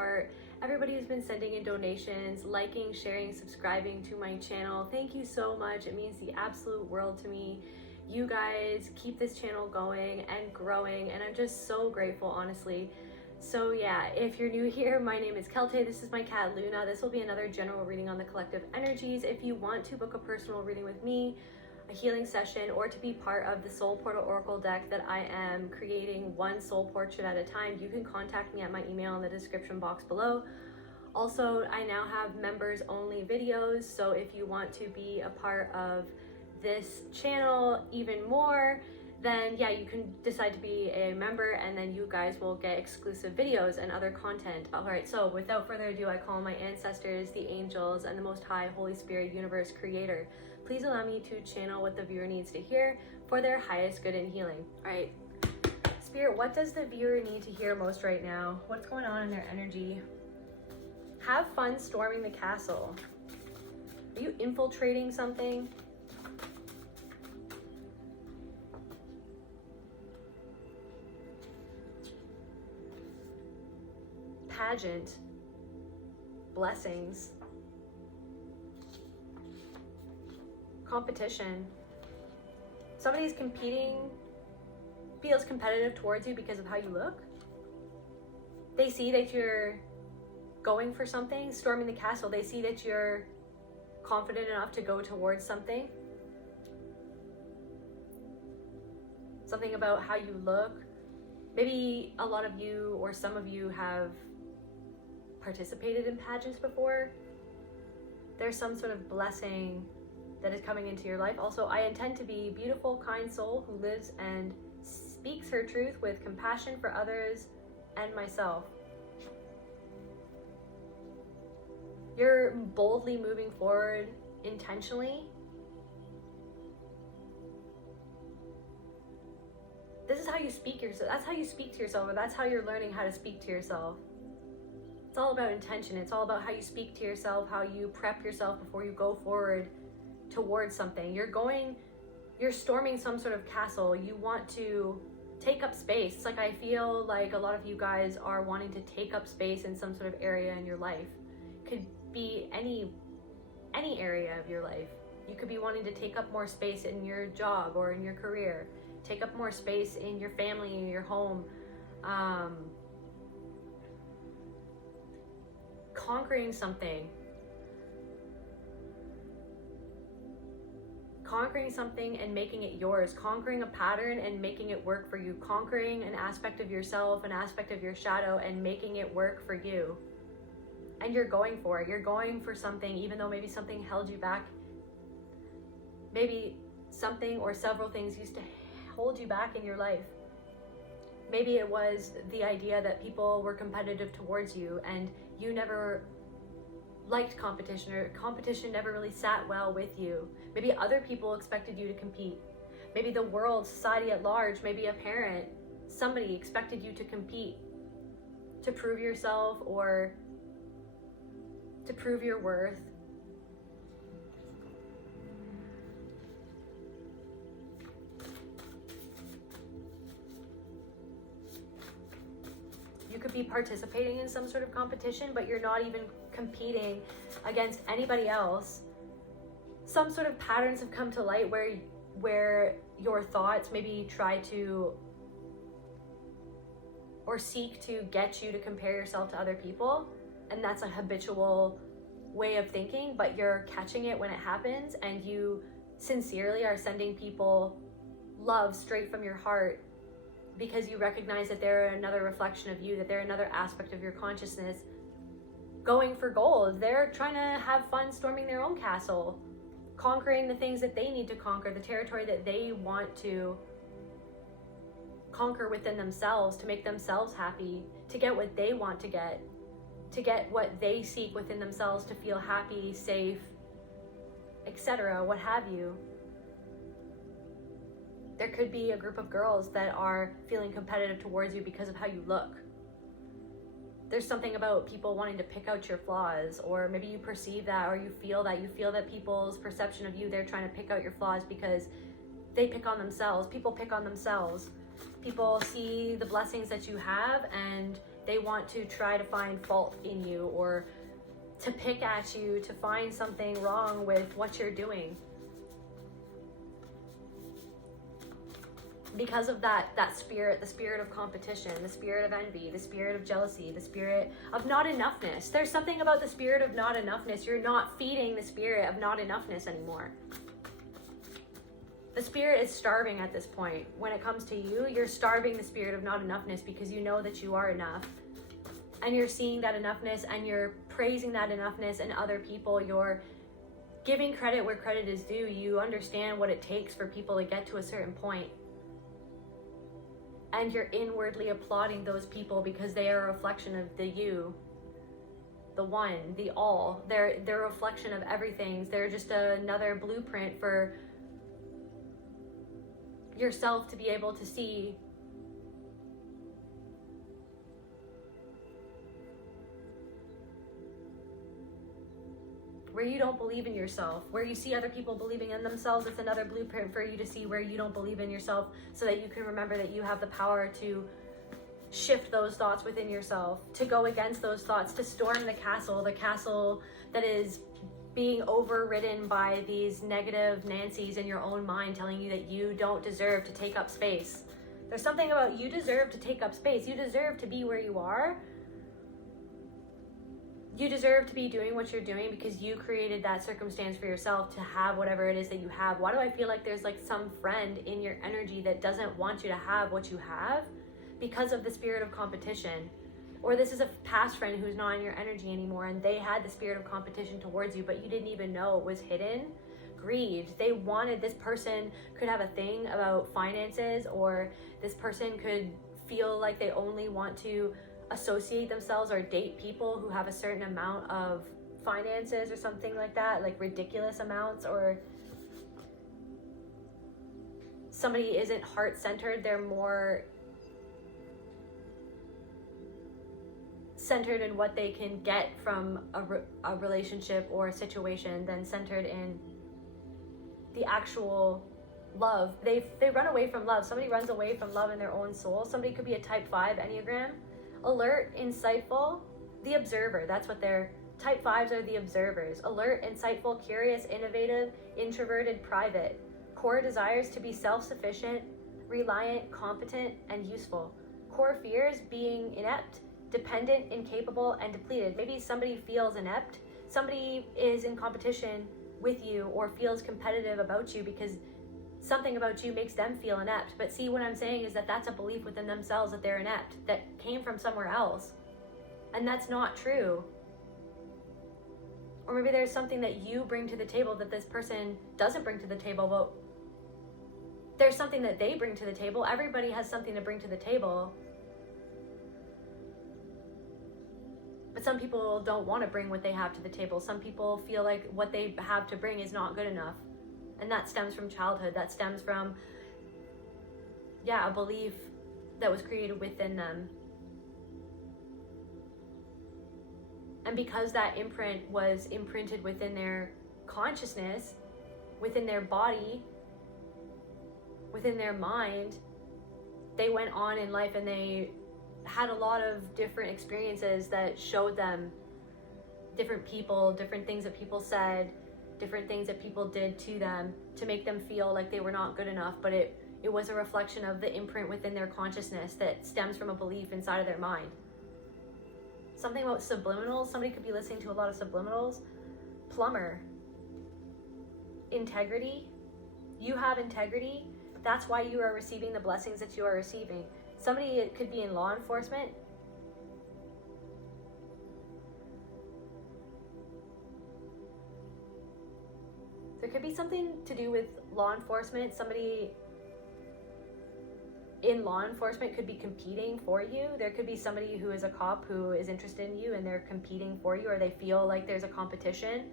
support, everybody who's been sending in donations, liking, sharing, subscribing to my channel. Thank you so much. It means the absolute world to me. You guys keep this channel going and growing, and I'm just so grateful, honestly. So yeah, if you're new here, my name is Kelte. This is my cat Luna. This will be another general reading on the collective energies. If you want to book a personal reading with me, a healing session, or to be part of the Soul Portal Oracle deck that I am creating one soul portrait at a time, you can contact me at my email in the description box below. Also, I now have members only videos, so if you want to be a part of this channel even more, then yeah, you can decide to be a member, and then you guys will get exclusive videos and other content. All right, so without further ado, I call my ancestors, the angels, and the Most High Holy Spirit Universe Creator. Please allow me to channel what the viewer needs to hear for their highest good and healing. All right, Spirit, what does the viewer need to hear most right now? What's going on in their energy? Have fun storming the castle. Are you infiltrating something? Pageant, blessings, competition. Somebody's competing, feels competitive towards you because of how you look. They see that you're going for something, storming the castle. They see that you're confident enough to go towards something. Something about how you look. Maybe a lot of you or some of you have participated in pageants before. There's some sort of blessing that is coming into your life. Also, I intend to be a beautiful, kind soul who lives and speaks her truth with compassion for others and myself. You're boldly moving forward intentionally. This is how you speak yourself. That's how you speak to yourself, or that's how you're learning how to speak to yourself. It's all about intention. It's all about how you speak to yourself, how you prep yourself before you go forward towards something. You're storming some sort of castle. You want to take up space. It's like, I feel like a lot of you guys are wanting to take up space in some sort of area in your life. Could be any area of your life. You could be wanting to take up more space in your job or in your career. Take up more space in your family, in your home. Conquering something. Conquering something and making it yours. Conquering a pattern and making it work for you. Conquering an aspect of yourself, an aspect of your shadow, and making it work for you. And you're going for it. You're going for something, even though maybe something held you back. Maybe something or several things used to hold you back in your life. Maybe it was the idea that people were competitive towards you and you never liked competition, or competition never really sat well with you. Maybe other people expected you to compete. Maybe the world, society at large, maybe a parent, somebody expected you to compete, to prove yourself or to prove your worth. You could be participating in some sort of competition, but you're not even competing against anybody else. Some sort of patterns have come to light where your thoughts maybe try to or seek to get you to compare yourself to other people, and that's a habitual way of thinking, but you're catching it when it happens, and you sincerely are sending people love straight from your heart because you recognize that they're another reflection of you, that they're another aspect of your consciousness going for gold. They're trying to have fun storming their own castle, conquering the things that they need to conquer, the territory that they want to conquer within themselves, to make themselves happy, to get what they want to get what they seek within themselves, to feel happy, safe, etc., what have you. There could be a group of girls that are feeling competitive towards you because of how you look. There's something about people wanting to pick out your flaws, or maybe you perceive that, or you feel that people's perception of you, they're trying to pick out your flaws because they pick on themselves. People pick on themselves. People see the blessings that you have and They want to try to find fault in you, or to pick at you, to find something wrong with what you're doing. Because of that spirit, the spirit of competition, the spirit of envy, the spirit of jealousy, the spirit of not enoughness. There's something about the spirit of not enoughness. You're not feeding the spirit of not enoughness anymore. The spirit is starving at this point. When it comes to you, you're starving the spirit of not enoughness because you know that you are enough. And you're seeing that enoughness and you're praising that enoughness in other people. You're giving credit where credit is due. You understand what it takes for people to get to a certain point. And you're inwardly applauding those people because they are a reflection of the you, the one, the all. They're a reflection of everything. They're just another blueprint for yourself to be able to see where you don't believe in yourself. Where you see other people believing in themselves, it's another blueprint for you to see where you don't believe in yourself, so that you can remember that you have the power to shift those thoughts within yourself, to go against those thoughts, to storm the castle that is being overridden by these negative Nancys in your own mind telling you that you don't deserve to take up space. There's something about you deserve to take up space. You deserve to be where you are. You deserve to be doing what you're doing because you created that circumstance for yourself to have whatever it is that you have. Why do I feel like there's like some friend in your energy that doesn't want you to have what you have because of the spirit of competition? Or this is a past friend who's not in your energy anymore and they had the spirit of competition towards you, but you didn't even know it was hidden. Greed. They wanted, this person could have a thing about finances, or this person could feel like they only want to associate themselves or date people who have a certain amount of finances or something like that, like ridiculous amounts, or somebody isn't heart-centered, they're more centered in what they can get from a relationship or a situation than centered in the actual love. They run away from love. Somebody runs away from love in their own soul. Somebody could be a type 5 Enneagram. Alert, insightful, the observer. That's what they're. Type 5s are the observers. Alert, insightful, curious, innovative, introverted, private. Core desires to be self-sufficient, reliant, competent, and useful. Core fears: being inept, dependent, incapable, and depleted. Maybe somebody feels inept. Somebody is in competition with you or feels competitive about you because something about you makes them feel inept. But see, what I'm saying is that that's a belief within themselves that they're inept, that came from somewhere else. And that's not true. Or maybe there's something that you bring to the table that this person doesn't bring to the table, but there's something that they bring to the table. Everybody has something to bring to the table. But some people don't want to bring what they have to the table. Some people feel like what they have to bring is not good enough. And that stems from childhood. That stems from, a belief that was created within them. And because that imprint was imprinted within their consciousness, within their body, within their mind, they went on in life and they had a lot of different experiences that showed them different people, different things that people said, different things that people did to them to make them feel like they were not good enough. But it was a reflection of the imprint within their consciousness that stems from a belief inside of their mind. Something about subliminals. Somebody could be listening to a lot of subliminals. Plumber. Integrity. You have integrity. That's why you are receiving the blessings that you are receiving. Somebody could be in law enforcement. There could be something to do with law enforcement. Somebody in law enforcement could be competing for you. There could be somebody who is a cop who is interested in you and they're competing for you, or they feel like there's a competition.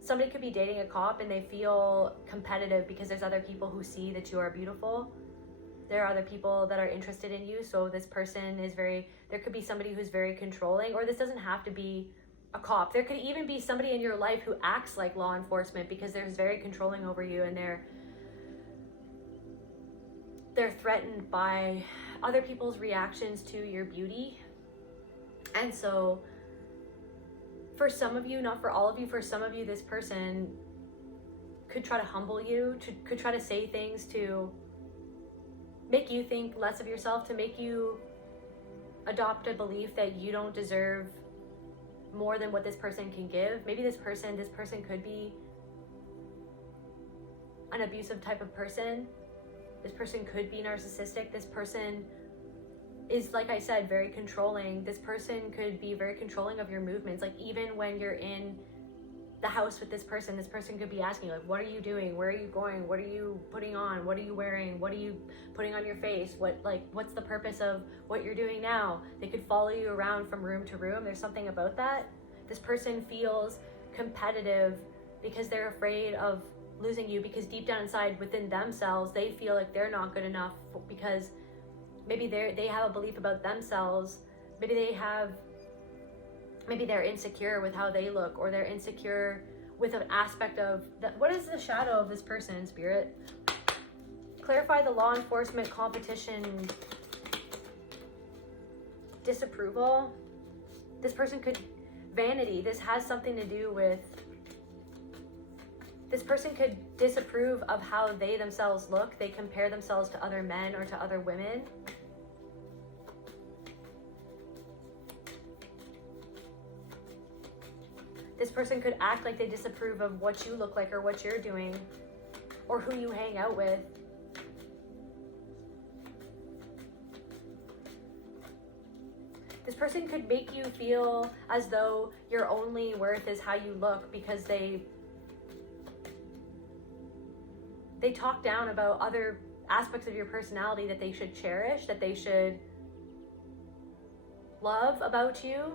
Somebody could be dating a cop and they feel competitive because there's other people who see that you are beautiful. There are other people that are interested in you, so this person is there could be somebody who's very controlling, or this doesn't have to be a cop. There could even be somebody in your life who acts like law enforcement because they're very controlling over you and they're threatened by other people's reactions to your beauty, And so for some of you, not for all of you, for some of you, this person could try to humble you, could try to say things to make you think less of yourself, to make you adopt a belief that you don't deserve more than what this person can give. Maybe this person could be an abusive type of person. This person could be narcissistic. This person is, like I said, very controlling. This person could be very controlling of your movements. Like, even when you're in the house with this person could be asking, like, what are you doing? Where are you going? What are you putting on? What are you wearing? What are you putting on your face? What's the purpose of what you're doing now? They could follow you around from room to room. There's something about that. This person feels competitive because they're afraid of losing you, because deep down inside within themselves, they feel like they're not good enough, because maybe they have a belief about themselves. Maybe they're insecure with how they look, or they're insecure with an aspect of that. What is the shadow of this person, Spirit? Clarify the law enforcement, competition, disapproval. This person could, vanity. This has something to do with, this person could disapprove of how they themselves look. They compare themselves to other men or to other women. This person could act like they disapprove of what you look like, or what you're doing, or who you hang out with. This person could make you feel as though your only worth is how you look, because they talk down about other aspects of your personality that they should cherish, that they should love about you.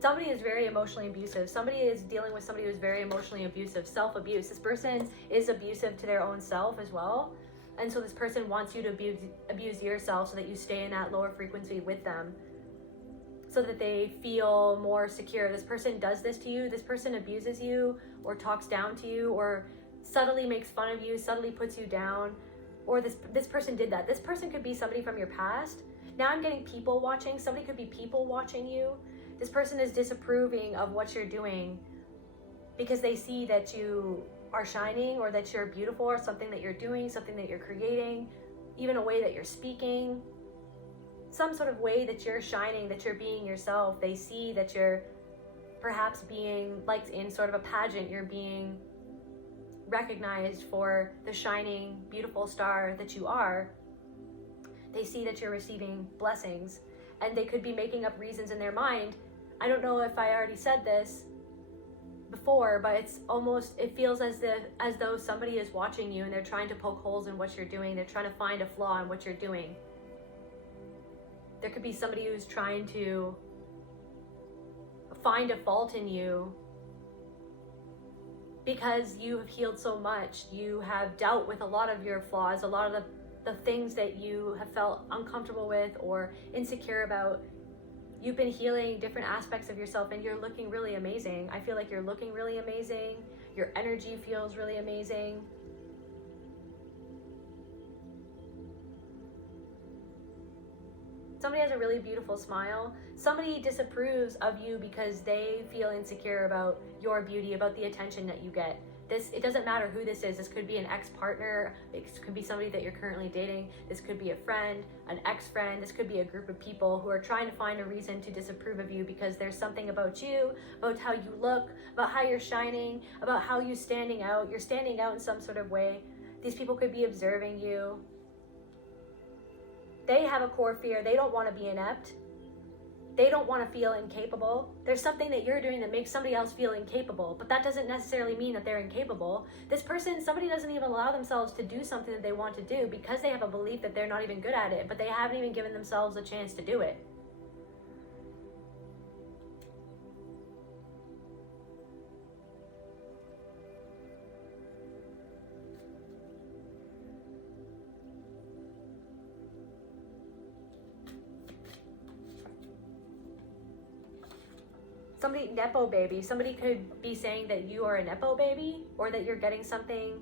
Somebody is very emotionally abusive. Somebody is dealing with somebody who's very emotionally abusive, self-abuse. This person is abusive to their own self as well. And so this person wants you to abuse yourself so that you stay in that lower frequency with them, so that they feel more secure. This person does this to you. This person abuses you, or talks down to you, or subtly makes fun of you, subtly puts you down. Or this person did that. This person could be somebody from your past. Now I'm getting people watching. Somebody could be people watching you. This person is disapproving of what you're doing because they see that you are shining, or that you're beautiful, or something that you're doing, something that you're creating, even a way that you're speaking, some sort of way that you're shining, that you're being yourself. They see that you're perhaps being, like in sort of a pageant, you're being recognized for the shining, beautiful star that you are. They see that you're receiving blessings, and they could be making up reasons in their mind. I don't know if I already said this before, but it feels as though somebody is watching you, and they're trying to poke holes in what you're doing. They're trying to find a flaw in what you're doing. There could be somebody who's trying to find a fault in you because you have healed so much. You have dealt with a lot of your flaws, a lot of the things that you have felt uncomfortable with or insecure about. You've been healing different aspects of yourself, and you're looking really amazing. I feel like you're looking really amazing. Your energy feels really amazing. Somebody has a really beautiful smile. Somebody disapproves of you because they feel insecure about your beauty, about the attention that you get. It doesn't matter who this is. This could be an ex-partner. It could be somebody that you're currently dating. This could be a friend, an ex-friend. This could be a group of people who are trying to find a reason to disapprove of you because there's something about you, about how you look, about how you're shining, about how you're standing out. You're standing out in some sort of way. These people could be observing you. They have a core fear. They don't want to be inept. They don't want to feel incapable. There's something that you're doing that makes somebody else feel incapable, but that doesn't necessarily mean that they're incapable. Somebody doesn't even allow themselves to do something that they want to do because they have a belief that they're not even good at it, but they haven't even given themselves a chance to do it. Somebody, Nepo baby. Somebody could be saying that you are a Nepo baby, or that you're getting something,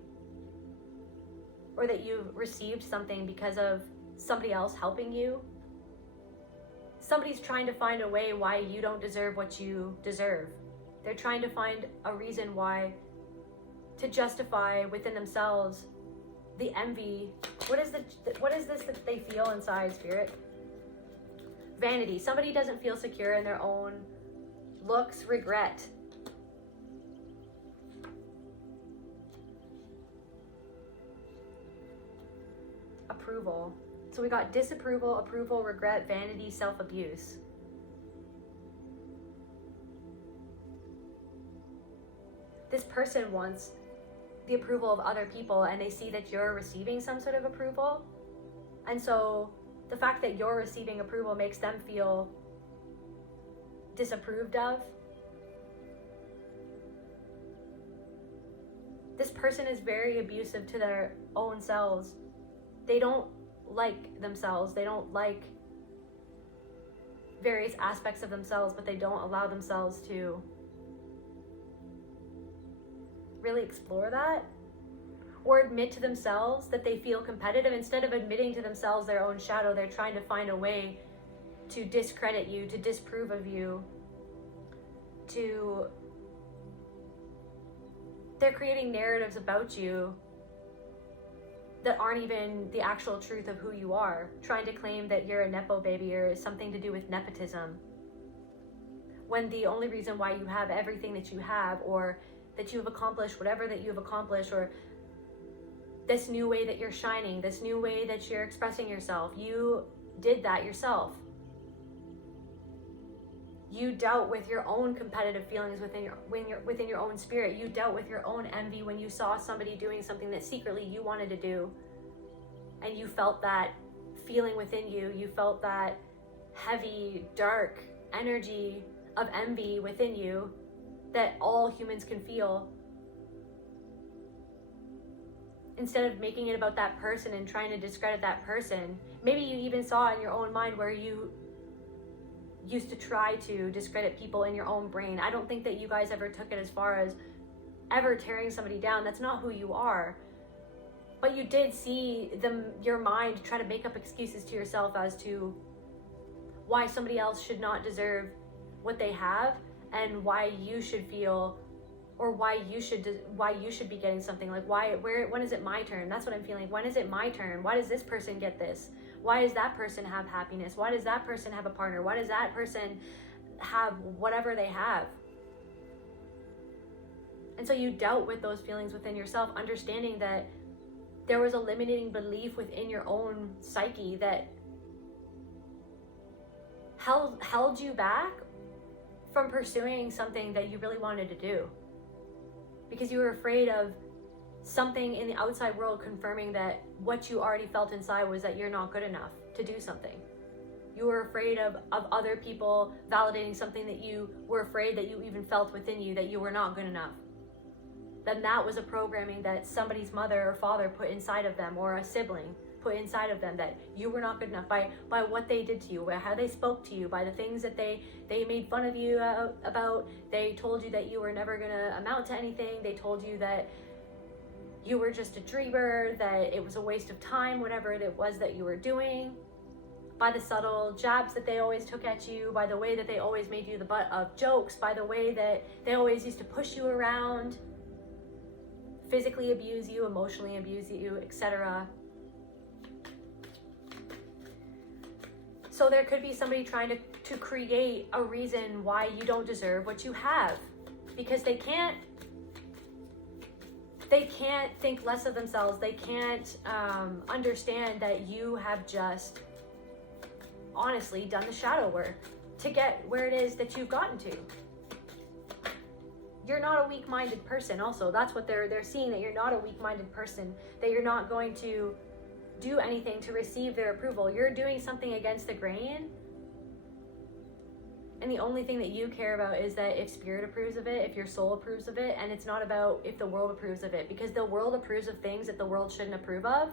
or that you received something because of somebody else helping you. somebody's trying to find a way why you don't deserve what you deserve. They're trying to find a reason why, to justify within themselves the envy. What is this that they feel inside, Spirit? Vanity. Somebody doesn't feel secure in their own looks. Regret. Approval. So we got disapproval, approval, regret, vanity, self-abuse. This person wants the approval of other people, and they see that you're receiving some sort of approval. And so the fact that you're receiving approval makes them feel disapproved of. This person is very abusive to their own selves. They don't like themselves. They don't like various aspects of themselves, but they don't allow themselves to really explore that or admit to themselves that they feel competitive. Instead of admitting to themselves their own shadow, they're trying to find a way to discredit you, to disprove of you, they're creating narratives about you that aren't even the actual truth of who you are, trying to claim that you're a Nepo baby or something to do with nepotism, when the only reason why you have everything that you have, or that you have accomplished whatever that you have accomplished, or this new way that you're shining, this new way that you're expressing yourself, you did that yourself. You dealt with your own competitive feelings within your own spirit. You dealt with your own envy when you saw somebody doing something that secretly you wanted to do, and you felt that feeling within you. You felt that heavy, dark energy of envy within you that all humans can feel. Instead of making it about that person and trying to discredit that person, maybe you even saw in your own mind where you used to try to discredit people in your own brain. I don't think that you guys ever took it as far as ever tearing somebody down. That's not who you are. But you did see your mind try to make up excuses to yourself as to why somebody else should not deserve what they have, and why you should feel, or why you should be getting something. Like, when is it my turn? That's what I'm feeling. When is it my turn? Why does this person get this? Why does that person have happiness? Why does that person have a partner? Why does that person have whatever they have? And so you dealt with those feelings within yourself, understanding that there was a limiting belief within your own psyche that held you back from pursuing something that you really wanted to do, because you were afraid of something in the outside world confirming that what you already felt inside was that you're not good enough to do something. You were afraid of other people validating something that you were afraid that you even felt within you, that you were not good enough. Then that was a programming that somebody's mother or father put inside of them, or a sibling put inside of them, that you were not good enough by what they did to you, by how they spoke to you, by the things that they made fun of you about. They told you that you were never gonna amount to anything. They told you that you were just a dreamer, that it was a waste of time, whatever it was that you were doing. By the subtle jabs that they always took at you, by the way that they always made you the butt of jokes, by the way that they always used to push you around, physically abuse you, emotionally abuse you, etc. So there could be somebody trying to create a reason why you don't deserve what you have, because they can't think less of themselves. They can't understand that you have just honestly done the shadow work to get where it is that you've gotten to. You're not a weak-minded person. Also, that's what they're seeing, that you're not a weak-minded person, that you're not going to do anything to receive their approval. You're doing something against the grain, and the only thing that you care about is that if spirit approves of it, if your soul approves of it, and it's not about if the world approves of it, because the world approves of things that the world shouldn't approve of.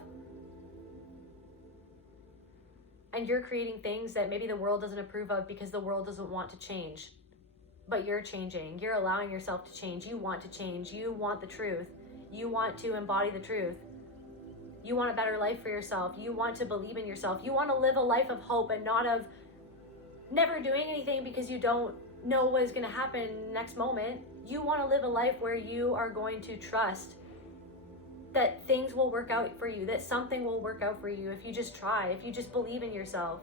And you're creating things that maybe the world doesn't approve of because the world doesn't want to change. But you're changing. You're allowing yourself to change. You want to change. You want the truth. You want to embody the truth. You want a better life for yourself. You want to believe in yourself. You want to live a life of hope and not of never doing anything because you don't know what is going to happen next moment. You want to live a life where you are going to trust that things will work out for you, that something will work out for you if you just try, if you just believe in yourself.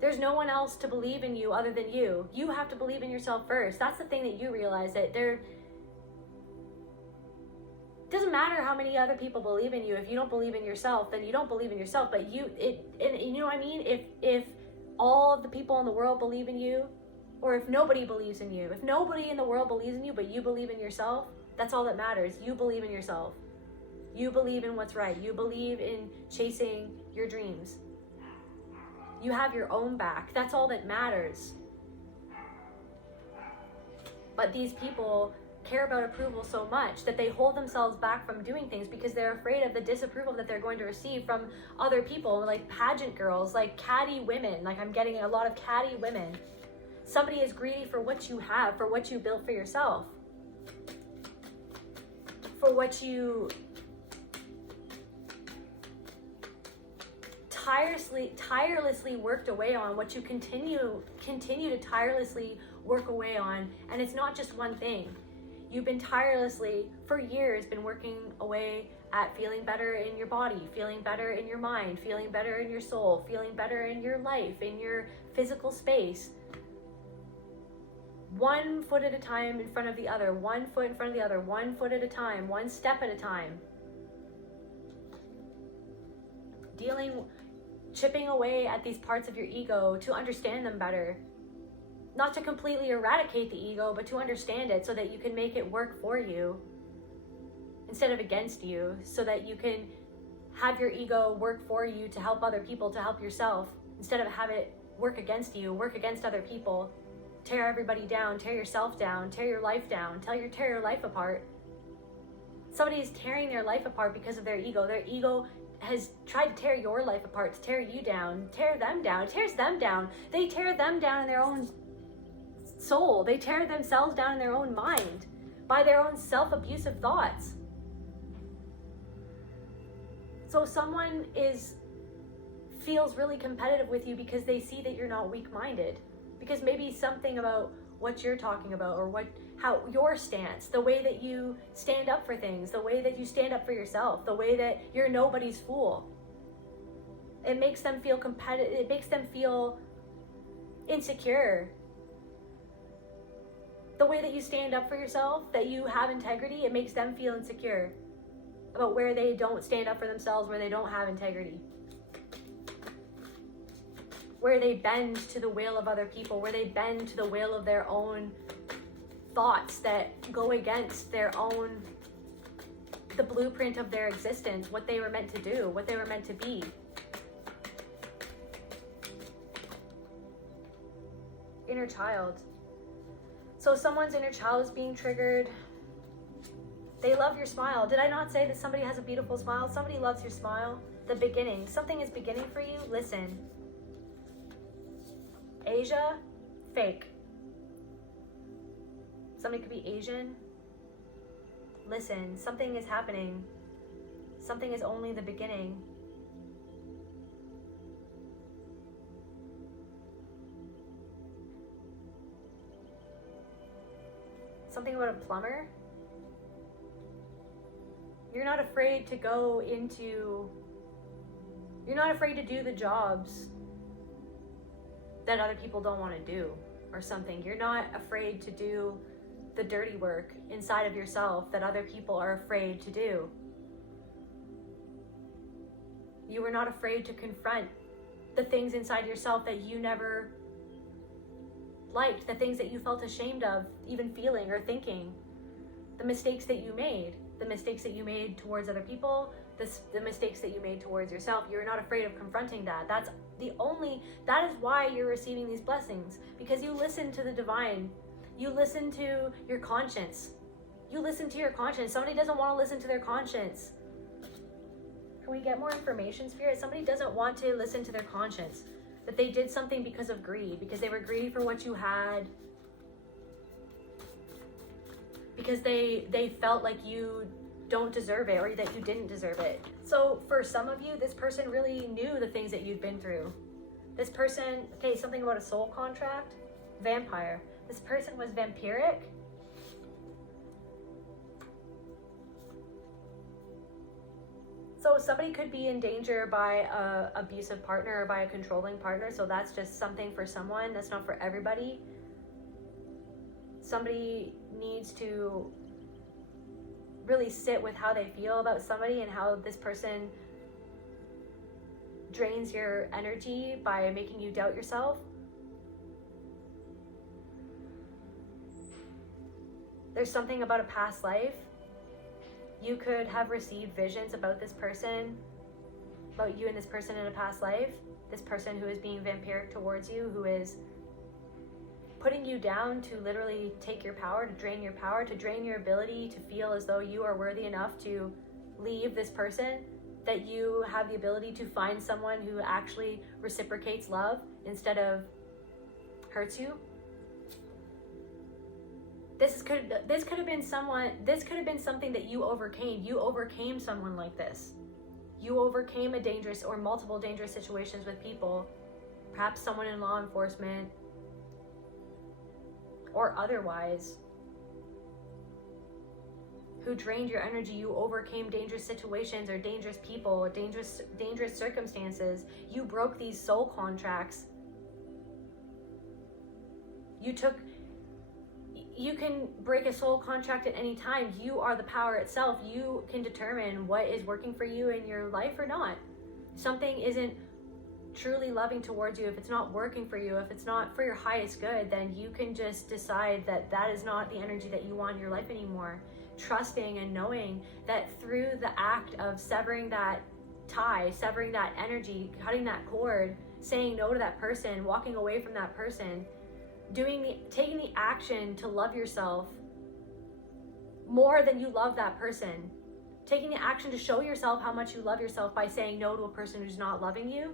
There's no one else to believe in you other than you. You have to believe in yourself first. That's the thing that you realize, that there doesn't matter how many other people believe in you. If you don't believe in yourself, then you don't believe in yourself. But you know what I mean? If all of the people in the world believe in you, or if nobody believes in you, if nobody in the world believes in you, but you believe in yourself, that's all that matters. You believe in yourself. You believe in what's right. You believe in chasing your dreams. You have your own back. That's all that matters. But these people care about approval so much that they hold themselves back from doing things because they're afraid of the disapproval that they're going to receive from other people, like pageant girls, like catty women. Like, I'm getting a lot of catty women. Somebody is greedy for what you have, for what you built for yourself, for what you tirelessly worked away on, what you continue to tirelessly work away on. And it's not just one thing. You've been tirelessly, for years, been working away at feeling better in your body, feeling better in your mind, feeling better in your soul, feeling better in your life, in your physical space. One foot at a time in front of the other, one foot in front of the other, one foot at a time, one step at a time. Chipping away at these parts of your ego to understand them better. Not to completely eradicate the ego, but to understand it so that you can make it work for you instead of against you, so that you can have your ego work for you to help other people, to help yourself, instead of have it work against you, work against other people, tear everybody down, tear yourself down, tear your life down, tear your life apart. Somebody is tearing their life apart because of their ego. Their ego has tried to tear your life apart, to tear you down, tear them down, it tears them down. They tear them down in their own soul. They tear themselves down in their own mind by their own self-abusive thoughts. So someone feels really competitive with you because they see that you're not weak-minded, because maybe something about what you're talking about, or how your stance, the way that you stand up for things, the way that you stand up for yourself, the way that you're nobody's fool. It makes them feel competitive. It makes them feel insecure. The way that you stand up for yourself, that you have integrity, it makes them feel insecure about where they don't stand up for themselves, where they don't have integrity, where they bend to the will of other people, where they bend to the will of their own thoughts that go against the blueprint of their existence, what they were meant to do, what they were meant to be. Inner child. So someone's inner child is being triggered. They love your smile. Did I not say that somebody has a beautiful smile? Somebody loves your smile. The beginning. Something is beginning for you. Listen. Asia, fake. Somebody could be Asian. Listen, something is happening. Something is only the beginning. Something about a plumber. You're not afraid to you're not afraid to do the jobs that other people don't want to do or something. You're not afraid to do the dirty work inside of yourself that other people are afraid to do. You were not afraid to confront the things inside yourself that you never liked, the things that you felt ashamed of even feeling or thinking, the mistakes that you made towards other people, the mistakes that you made towards yourself. You're not afraid of confronting that. That is why you're receiving these blessings, because you listen to the divine. You listen to your conscience. Somebody doesn't want to listen to their conscience. Can we get more information, Spirit? Somebody doesn't want to listen to their conscience, that they did something because of greed, because they were greedy for what you had, because they felt like you don't deserve it, or that you didn't deserve it. So for some of you, this person really knew the things that you'd been through. This person, okay, something about a soul contract. Vampire. This person was vampiric. So somebody could be in danger by a abusive partner or by a controlling partner. So that's just something for someone. That's not for everybody. Somebody needs to really sit with how they feel about somebody and how this person drains your energy by making you doubt yourself. There's something about a past life. You could have received visions about this person, about you and this person in a past life. This person who is being vampiric towards you, who is putting you down to literally take your power, to drain your power, to drain your ability to feel as though you are worthy enough to leave this person, that you have the ability to find someone who actually reciprocates love instead of hurts you. This could have been something that you overcame. You overcame someone like this. You overcame a dangerous or multiple dangerous situations with people, perhaps someone in law enforcement or otherwise, who drained your energy. You overcame dangerous situations or dangerous people, dangerous circumstances. You broke these soul contracts. You can break a soul contract at any time. You are the power itself. You can determine what is working for you in your life or not. Something isn't truly loving towards you, if it's not working for you, if it's not for your highest good, then you can just decide that that is not the energy that you want in your life anymore. Trusting and knowing that through the act of severing that tie, severing that energy, cutting that cord, saying no to that person, walking away from that person, taking the action to love yourself more than you love that person, taking the action to show yourself how much you love yourself by saying no to a person who's not loving you,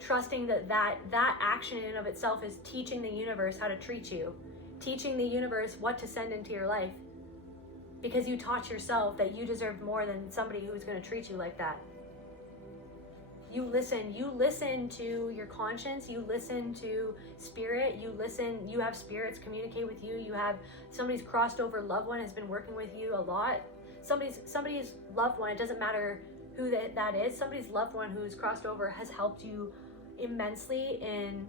trusting that action in and of itself is teaching the universe how to treat you, teaching the universe what to send into your life, because you taught yourself that you deserved more than somebody who's going to treat you like that. You listen to your conscience, you listen to spirit, you have spirits communicate with you, you have somebody's crossed over loved one has been working with you a lot. Somebody's loved one, it doesn't matter who that is, somebody's loved one who's crossed over has helped you immensely in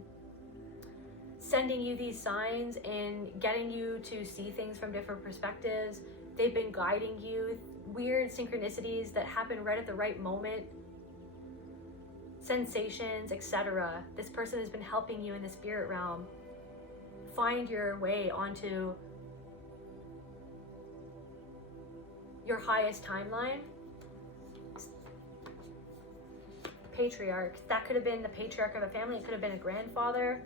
sending you these signs and getting you to see things from different perspectives. They've been guiding you, weird synchronicities that happen right at the right moment, sensations, etc. This person has been helping you in the spirit realm find your way onto your highest timeline. Patriarch, that could have been the patriarch of a family, it could have been a grandfather.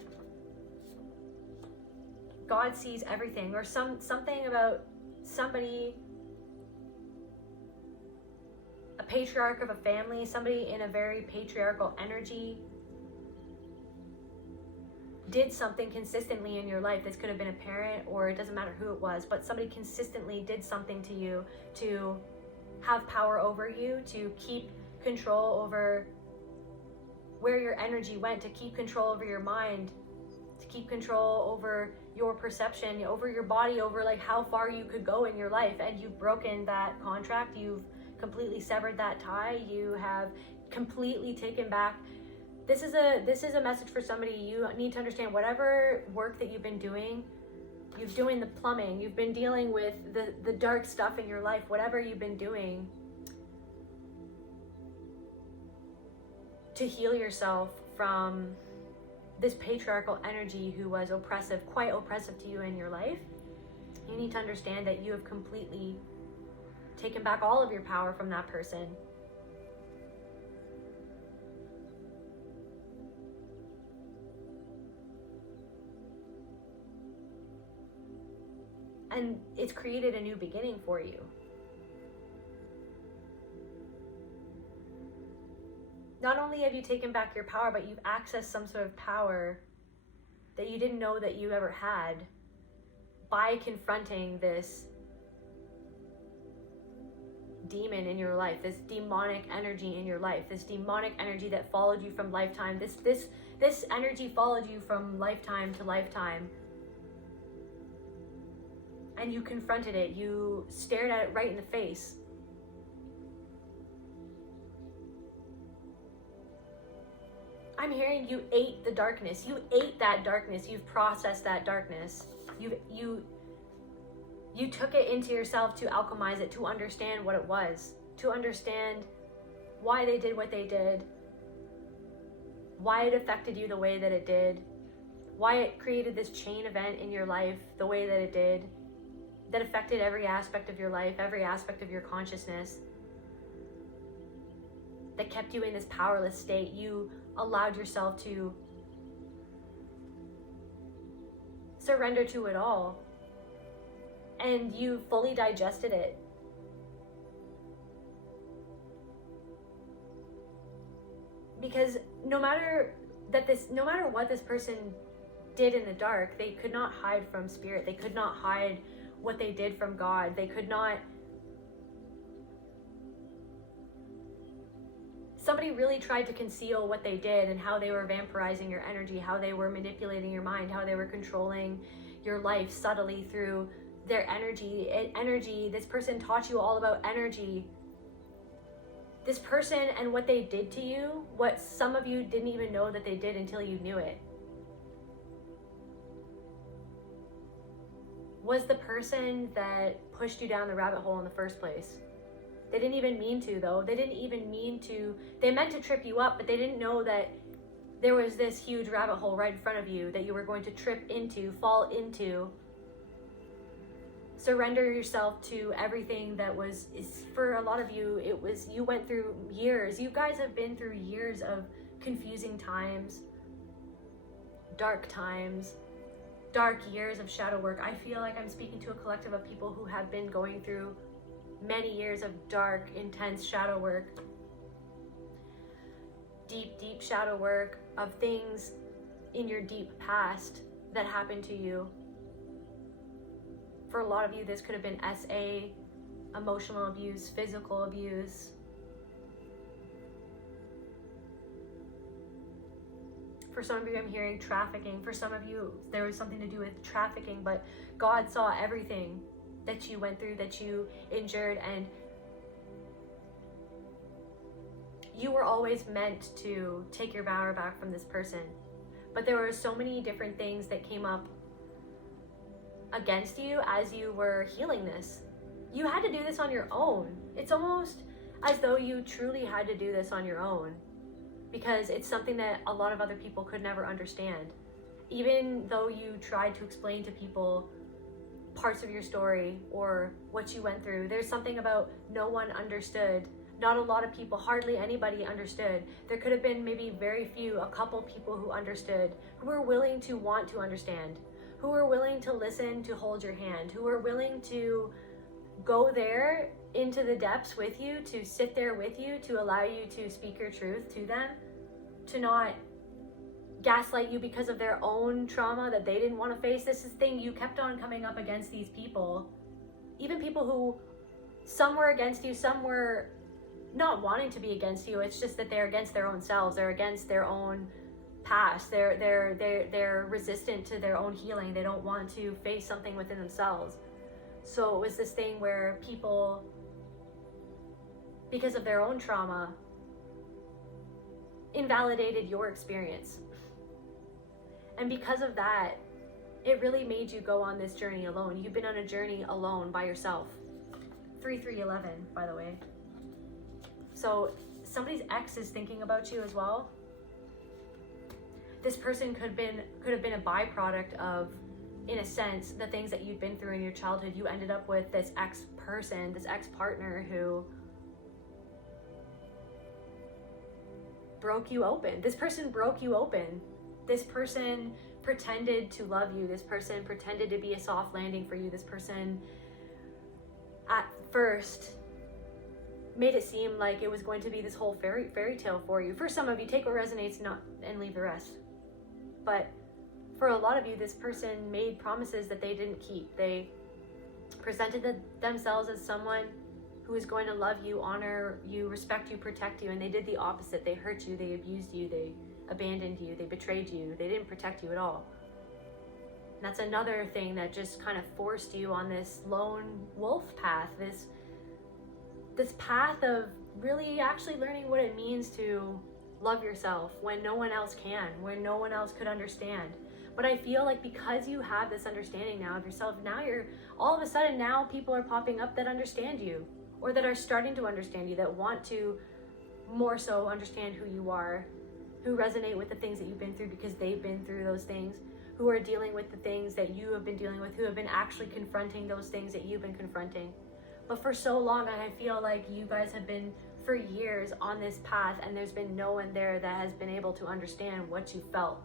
God sees everything, or something about somebody, a patriarch of a family, somebody in a very patriarchal energy did something consistently in your life. This could have been a parent, or it doesn't matter who it was, but somebody consistently did something to you to have power over you, to keep control over where your energy went, to keep control over your mind, to keep control over your perception, over your body, over like how far you could go in your life. And you've broken that contract, you've completely severed that tie, you have completely taken back. This is a message for somebody. You need to understand whatever work that you've been doing, you're doing the plumbing, you've been dealing with the dark stuff in your life, whatever you've been doing to heal yourself from this patriarchal energy who was oppressive, quite oppressive to you in your life. You need to understand that you have completely taken back all of your power from that person. And it's created a new beginning for you. Not only have you taken back your power, but you've accessed some sort of power that you didn't know that you ever had by confronting this demon in your life, this demonic energy in your life, this demonic energy that followed you from lifetime, this This energy followed you from lifetime to lifetime. And you confronted it. You stared at it right in the face. I'm hearing you ate the darkness. You ate that darkness. You've processed that darkness. You took it into yourself to alchemize it, to understand what it was, to understand why they did what they did, why it affected you the way that it did, why it created this chain event in your life the way that it did, that affected every aspect of your life, every aspect of your consciousness, that kept you in this powerless state. You allowed yourself to surrender to it all, and you fully digested it. Because no matter what this person did in the dark, they could not hide from spirit. They could not hide what they did from God. They could not. Somebody really tried to conceal what they did and how they were vampirizing your energy, how they were manipulating your mind, how they were controlling your life subtly through their energy. This person taught you all about energy. This person and what they did to you, what some of you didn't even know that they did until you knew it, was the person that pushed you down the rabbit hole in the first place. They didn't even mean to, though. They meant to trip you up, but they didn't know that there was this huge rabbit hole right in front of you that you were going to trip into, fall into. Surrender yourself to everything that for a lot of you, you went through years. You guys have been through years of confusing times, dark years of shadow work. I feel like I'm speaking to a collective of people who have been going through many years of dark, intense shadow work. Deep shadow work of things in your deep past that happened to you. For a lot of you, this could have been SA, emotional abuse, physical abuse. For some of you, I'm hearing trafficking. For some of you, there was something to do with trafficking, but God saw everything that you went through, that you endured, and you were always meant to take your power back from this person. But there were so many different things that came up against you as you were healing this. You had to do this on your own. It's almost as though you truly had to do this on your own, because it's something that a lot of other people could never understand. Even though you tried to explain to people parts of your story or what you went through, there's something about no one understood. Not a lot of people, hardly anybody understood. There could have been maybe very few, a couple people who understood, who were willing to want to understand, who were willing to listen, to hold your hand, who were willing to go there into the depths with you, to sit there with you, to allow you to speak your truth to them, to not gaslight you because of their own trauma that they didn't want to face. This is the thing, you kept on coming up against these people, even people who, some were against you, some were not wanting to be against you. It's just that they're against their own selves, they're against their own past, they're resistant to their own healing. They don't want to face something within themselves. So it was this thing where people, because of their own trauma, invalidated your experience. And because of that, it really made you go on this journey alone. You've been on a journey alone by yourself. 3311, by the way. So somebody's ex is thinking about you as well. This person could have been a byproduct of, in a sense, the things that you'd been through in your childhood. You ended up with this ex-person, this ex-partner who broke you open. This person broke you open. This person pretended to love you. This person pretended to be a soft landing for you. This person at first made it seem like it was going to be this whole fairy tale for you. For some of you, take what resonates, not and leave the rest. But for a lot of you, this person made promises that they didn't keep. They presented themselves as someone who is going to love you, honor you, respect you, protect you, and they did the opposite. They hurt you, they abused you, they abandoned you, they betrayed you, they didn't protect you at all. And that's another thing that just kind of forced you on this lone wolf path, this path of really actually learning what it means to love yourself when no one else can, when no one else could understand. But I feel like because you have this understanding now of yourself, now you're all of a sudden, now people are popping up that understand you, or that are starting to understand you, that want to more so understand who you are, who resonate with the things that you've been through because they've been through those things, who are dealing with the things that you have been dealing with, who have been actually confronting those things that you've been confronting. But for so long, I feel like you guys have been for years on this path, and there's been no one there that has been able to understand what you felt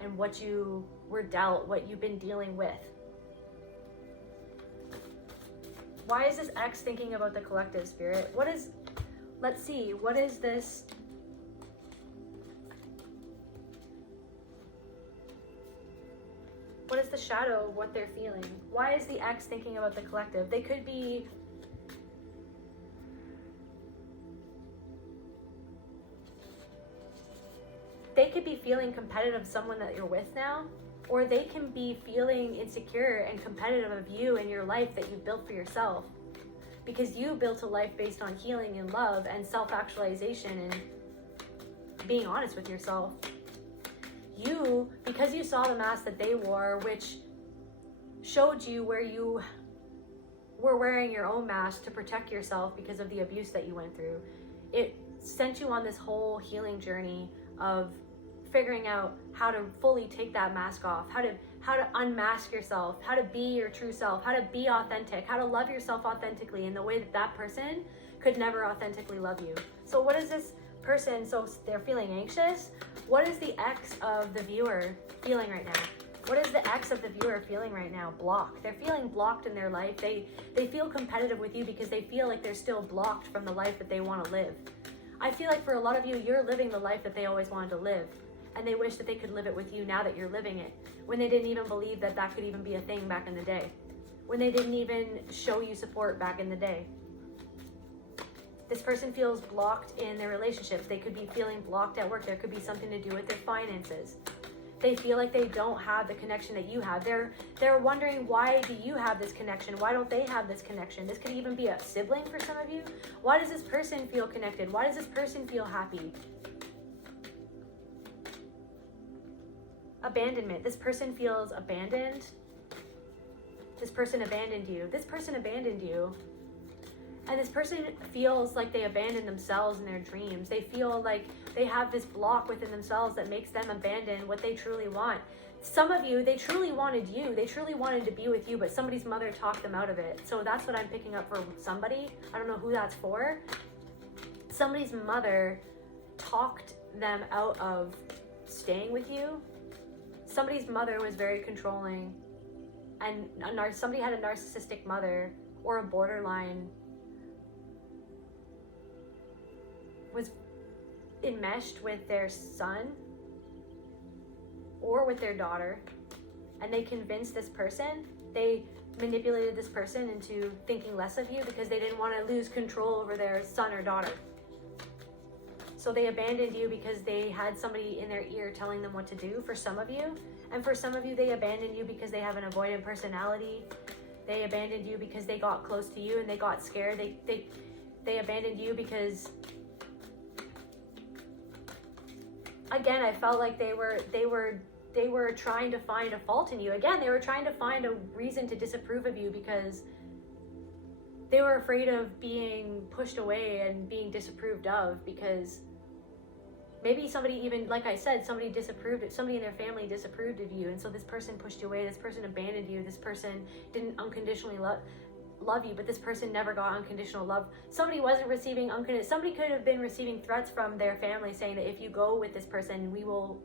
and what you were dealt, what you've been dealing with. Why is this X thinking about the collective, Spirit? What is, let's see, what is this? What is the shadow of what they're feeling? Why is the X thinking about the collective? They could be feeling competitive of someone that you're with now, or they can be feeling insecure and competitive of you and your life that you've built for yourself, because you built a life based on healing and love and self-actualization and being honest with yourself. You, because you saw the mask that they wore, which showed you where you were wearing your own mask to protect yourself because of the abuse that you went through, it sent you on this whole healing journey of figuring out how to fully take that mask off, how to unmask yourself, how to be your true self, how to be authentic, how to love yourself authentically in the way that that person could never authentically love you. So what is this person, so they're feeling anxious? What is the X of the viewer feeling right now? What is the X of the viewer feeling right now? Blocked. They're feeling blocked in their life. They feel competitive with you because they feel like they're still blocked from the life that they want to live. I feel like for a lot of you, you're living the life that they always wanted to live, and they wish that they could live it with you now that you're living it, when they didn't even believe that that could even be a thing back in the day, when they didn't even show you support back in the day. This person feels blocked in their relationships. They could be feeling blocked at work. There could be something to do with their finances. They feel like they don't have the connection that you have. They're wondering, why do you have this connection? Why don't they have this connection? This could even be a sibling for some of you. Why does this person feel connected? Why does this person feel happy? Abandonment. This person feels abandoned. This person abandoned you. This person abandoned you. And this person feels like they abandoned themselves in their dreams. They feel like they have this block within themselves that makes them abandon what they truly want. Some of you, they truly wanted you. They truly wanted to be with you, but somebody's mother talked them out of it. So that's what I'm picking up for somebody. I don't know who that's for. Somebody's mother talked them out of staying with you. Somebody's mother was very controlling, and somebody had a narcissistic mother, or a borderline, was enmeshed with their son or with their daughter, and they convinced this person, they manipulated this person into thinking less of you because they didn't want to lose control over their son or daughter. So they abandoned you because they had somebody in their ear telling them what to do, for some of you. And for some of you, they abandoned you because they have an avoidant personality. They abandoned you because they got close to you and they got scared. They abandoned you because, again, I felt like they were trying to find a fault in you. Again, they were trying to find a reason to disapprove of you because they were afraid of being pushed away and being disapproved of, because maybe somebody, even, like I said, somebody in their family disapproved of you, and so this person pushed you away, this person abandoned you, this person didn't unconditionally love you, but this person never got unconditional love. Somebody wasn't receiving somebody could have been receiving threats from their family saying that if you go with this person, we will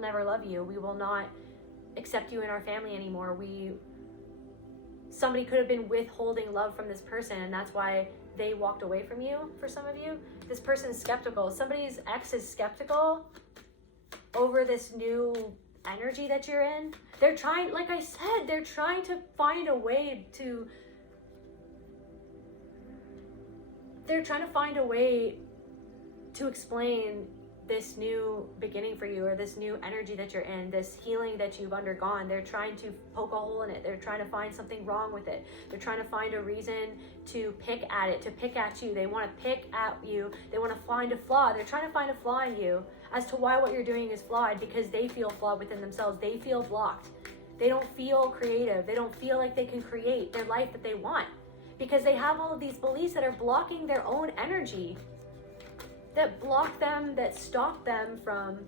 never love you, we will not accept you in our family anymore. Somebody could have been withholding love from this person, and that's why they walked away from you. For some of you, this person's skeptical. Somebody's ex is skeptical over this new energy that you're in. They're trying, like I said, they're trying to find a way to explain this new beginning for you, or this new energy that you're in, this healing that you've undergone. They're trying to poke a hole in it. They're trying to find something wrong with it. They're trying to find a reason to pick at it, to pick at you. They want to pick at you. They want to find a flaw. They're trying to find a flaw in you as to why what you're doing is flawed, because they feel flawed within themselves. They feel blocked. They don't feel creative. They don't feel like they can create their life that they want, because they have all of these beliefs that are blocking their own energy, that block them, that stop them from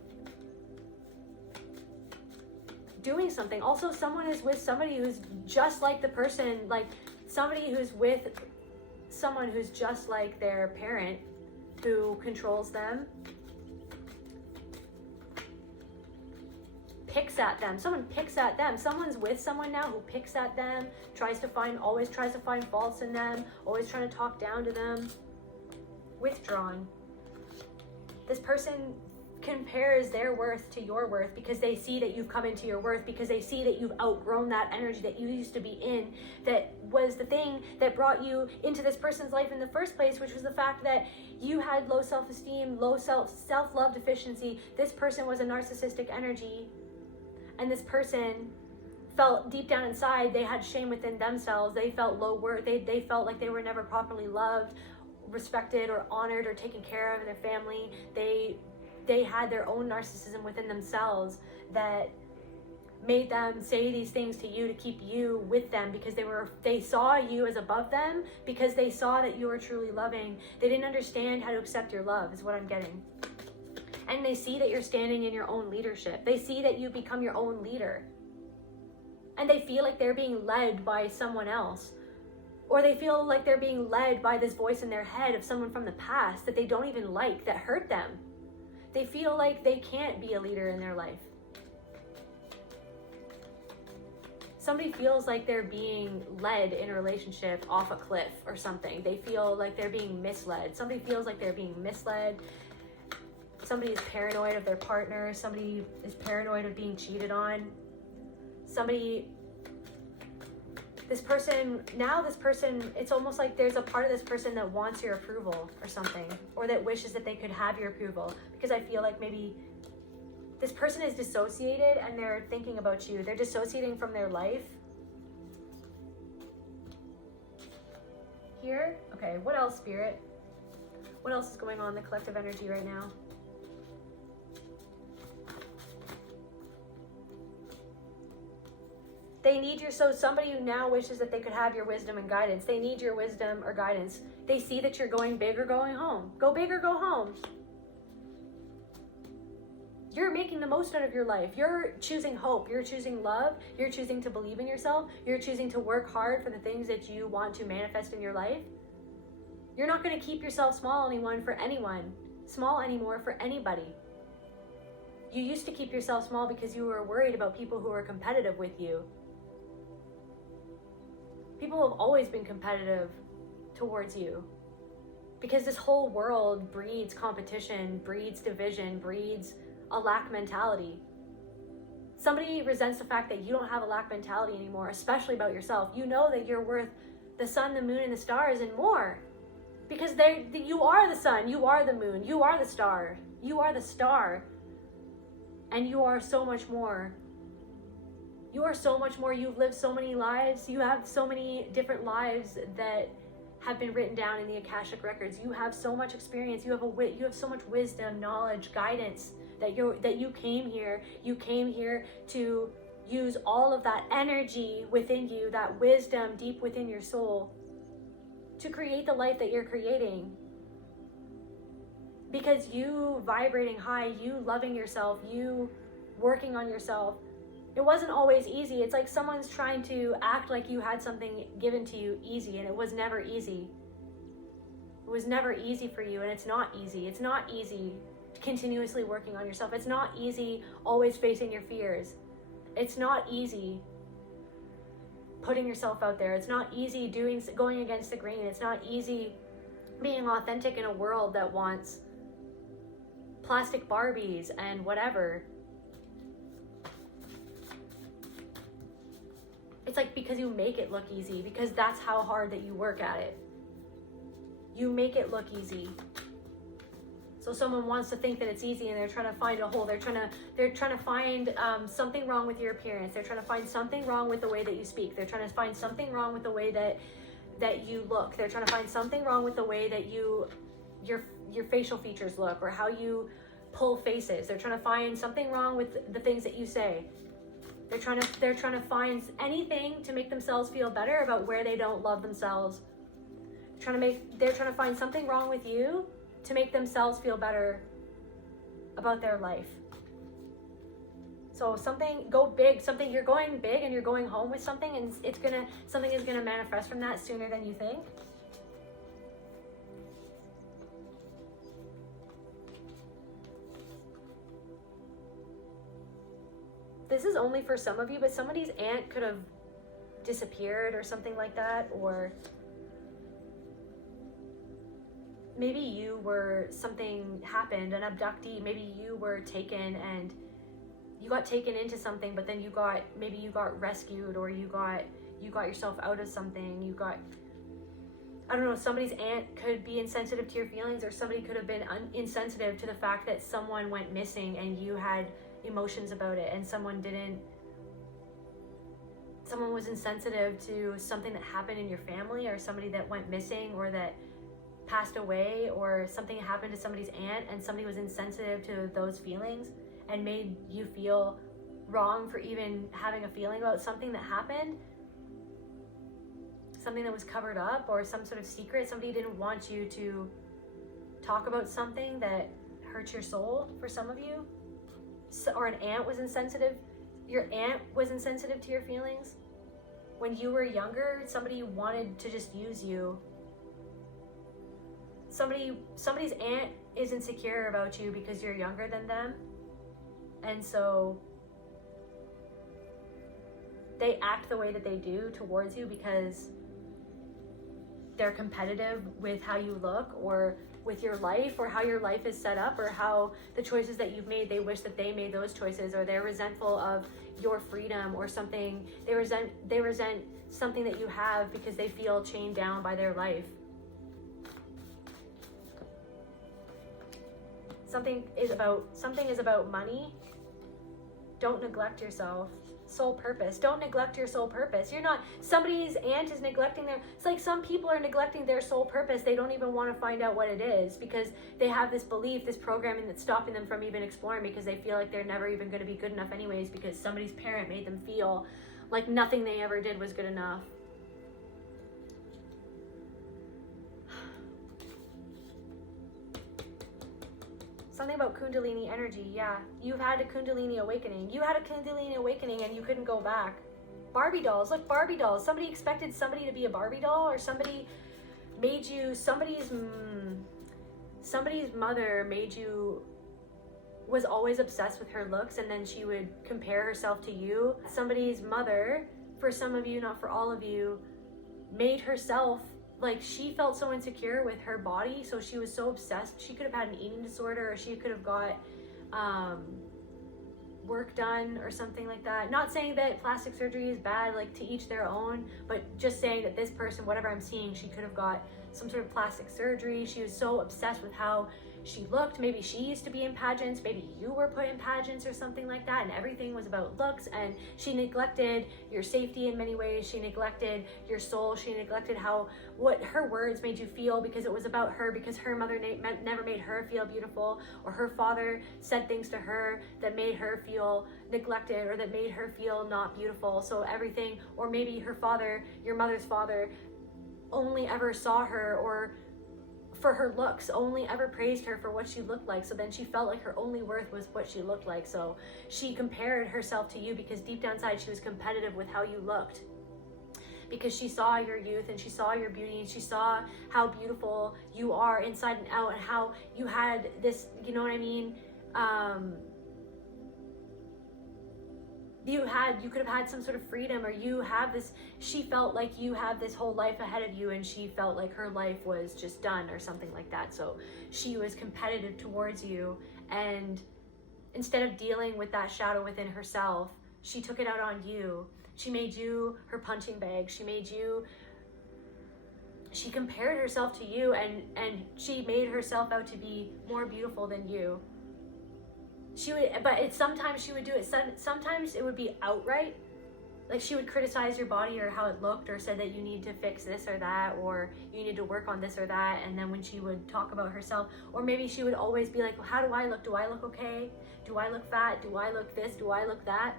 doing something. Also, someone is with somebody who's just like the person, like somebody who's with someone who's just like their parent, who controls them, picks at them. Someone picks at them. Someone's with someone now who picks at them, always tries to find faults in them, always trying to talk down to them. Withdrawn. This person compares their worth to your worth, because they see that you've come into your worth, because they see that you've outgrown that energy that you used to be in, that was the thing that brought you into this person's life in the first place, which was the fact that you had low self-esteem, low self-love deficiency. This person was a narcissistic energy, and this person felt deep down inside they had shame within themselves. They felt low worth. They felt like they were never properly loved, respected, or honored, or taken care of in their family. They had their own narcissism within themselves that made them say these things to you to keep you with them, because they saw you as above them, because they saw that you were truly loving. They didn't understand how to accept your love, is what I'm getting. And they see that you're standing in your own leadership. They see that you become your own leader, and they feel like they're being led by someone else. Or they feel like they're being led by this voice in their head of someone from the past that they don't even like, that hurt them. They feel like they can't be a leader in their life. Somebody feels like they're being led in a relationship off a cliff or something. They feel like they're being misled. Somebody feels like they're being misled. Somebody is paranoid of their partner. Somebody is paranoid of being cheated on. This person, it's almost like there's a part of this person that wants your approval or something, or that wishes that they could have your approval, because I feel like maybe this person is dissociated and they're thinking about you. They're dissociating from their life. Here? Okay, what else, Spirit? What else is going on in the collective energy right now? They need so somebody who now wishes that they could have your wisdom and guidance. They need your wisdom or guidance. They see that you're going big or going home. Go big or go home. You're making the most out of your life. You're choosing hope. You're choosing love. You're choosing to believe in yourself. You're choosing to work hard for the things that you want to manifest in your life. You're not going to keep yourself small anymore for anybody. You used to keep yourself small because you were worried about people who were competitive with you. People have always been competitive towards you, because this whole world breeds competition, breeds division, breeds a lack mentality. Somebody resents the fact that you don't have a lack mentality anymore, especially about yourself. You know that you're worth the sun, the moon, and the stars and more, because you are the sun, you are the moon, you are the star, and you are so much more. You are so much more. You've lived so many lives. You have so many different lives that have been written down in the Akashic records. You have so much experience. You have so much wisdom, knowledge, guidance that you came here. You came here to use all of that energy within you, that wisdom deep within your soul, to create the life that you're creating. Because you vibrating high, you loving yourself, you working on yourself, it wasn't always easy. It's like someone's trying to act like you had something given to you easy, and it was never easy. It was never easy for you, and it's not easy. It's not easy continuously working on yourself. It's not easy always facing your fears. It's not easy putting yourself out there. It's not easy going against the grain. It's not easy being authentic in a world that wants plastic Barbies and whatever. It's like because you make it look easy, because that's how hard that you work at it. You make it look easy. So someone wants to think that it's easy, and they're trying to find a hole. They're trying to find something wrong with your appearance. They're trying to find something wrong with the way that you speak. They're trying to find something wrong with the way that you look. They're trying to find something wrong with the way that your facial features look, or how you pull faces. They're trying to find something wrong with the things that you say. They're trying to find anything to make themselves feel better about where they don't love themselves. They're trying to find something wrong with you to make themselves feel better about their life. So go big, you're going big and you're going home with something, and something is gonna manifest from that sooner than you think. This is only for some of you, but somebody's aunt could have disappeared or something like that, or maybe something happened, an abductee, maybe you were taken and you got taken into something, but then you got rescued, or you got yourself out of something. I don't know, somebody's aunt could be insensitive to your feelings, or somebody could have been insensitive to the fact that someone went missing and you had emotions about it, and someone was insensitive to something that happened in your family, or somebody that went missing, or that passed away, or something happened to somebody's aunt and somebody was insensitive to those feelings and made you feel wrong for even having a feeling about something that happened, something that was covered up, or some sort of secret. Somebody didn't want you to talk about something that hurt your soul, for some of you. Or an aunt was insensitive. Your aunt was insensitive to your feelings. When you were younger, somebody wanted to just use you. Somebody's aunt is insecure about you because you're younger than them. And so they act the way that they do towards you because they're competitive with how you look, or with your life, or how your life is set up, or how the choices that you've made, they wish that they made those choices, or they're resentful of your freedom or something. They resent something that you have because they feel chained down by their life. Something is about money. Don't neglect yourself. Soul purpose. Don't neglect your soul purpose. Somebody's aunt is neglecting it's like some people are neglecting their soul purpose. They don't even want to find out what it is because they have this belief, this programming that's stopping them from even exploring, because they feel like they're never even going to be good enough anyways, because somebody's parent made them feel like nothing they ever did was good enough. Something about Kundalini energy, yeah. You've had a Kundalini awakening. You had a Kundalini awakening and you couldn't go back. Barbie dolls, look, Barbie dolls. Somebody expected somebody to be a Barbie doll, or somebody made you, somebody's mother was always obsessed with her looks, and then she would compare herself to you. Somebody's mother, for some of you, not for all of you, made herself, like, she felt so insecure with her body, so she was so obsessed. She could have had an eating disorder, or she could have got work done or something like that. Not saying that plastic surgery is bad, like, to each their own, but just saying that this person, whatever I'm seeing, she could have got some sort of plastic surgery. She was so obsessed with how she looked. Maybe she used to be in pageants, maybe you were put in pageants or something like that, and everything was about looks, and she neglected your safety in many ways. She neglected your soul. She neglected what her words made you feel, because it was about her, because her mother never made her feel beautiful, or her father said things to her that made her feel neglected, or that made her feel not beautiful. So everything, or maybe her father, your mother's father, only ever saw her, or for her looks, only ever praised her for what she looked like. So then she felt like her only worth was what she looked like. So she compared herself to you, because deep down inside she was competitive with how you looked, because she saw your youth and she saw your beauty, and she saw how beautiful you are inside and out, and how you had this, you know what I mean? You could have had some sort of freedom, or you have this, she felt like you have this whole life ahead of you, and she felt like her life was just done or something like that. So she was competitive towards you, and instead of dealing with that shadow within herself, she took it out on you. She made you her punching bag. She she compared herself to you, and she made herself out to be more beautiful than you. She would, but sometimes she would do it, sometimes it would be outright. Like she would criticize your body or how it looked, or said that you need to fix this or that, or you need to work on this or that. And then when she would talk about herself, or maybe she would always be like, well, how do I look? Do I look okay? Do I look fat? Do I look this? Do I look that?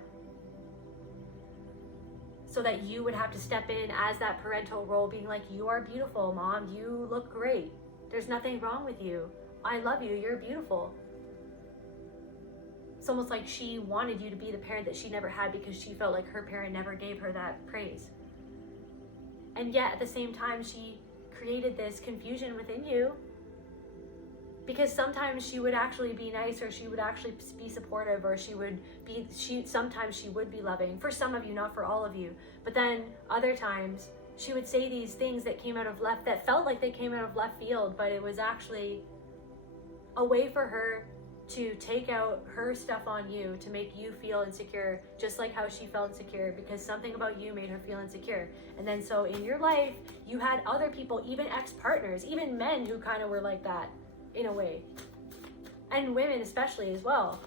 So that you would have to step in as that parental role, being like, you are beautiful, Mom. You look great. There's nothing wrong with you. I love you. You're beautiful. It's almost like she wanted you to be the parent that she never had, because she felt like her parent never gave her that praise. And yet at the same time, she created this confusion within you, because sometimes she would actually be nice, or she would actually be supportive, or sometimes she would be loving. For some of you, not for all of you. But then other times she would say these things that felt like they came out of left field, but it was actually a way for her to take out her stuff on you, to make you feel insecure, just like how she felt insecure, because something about you made her feel insecure. And then so in your life, you had other people, even ex-partners, even men who kind of were like that in a way. And women especially as well.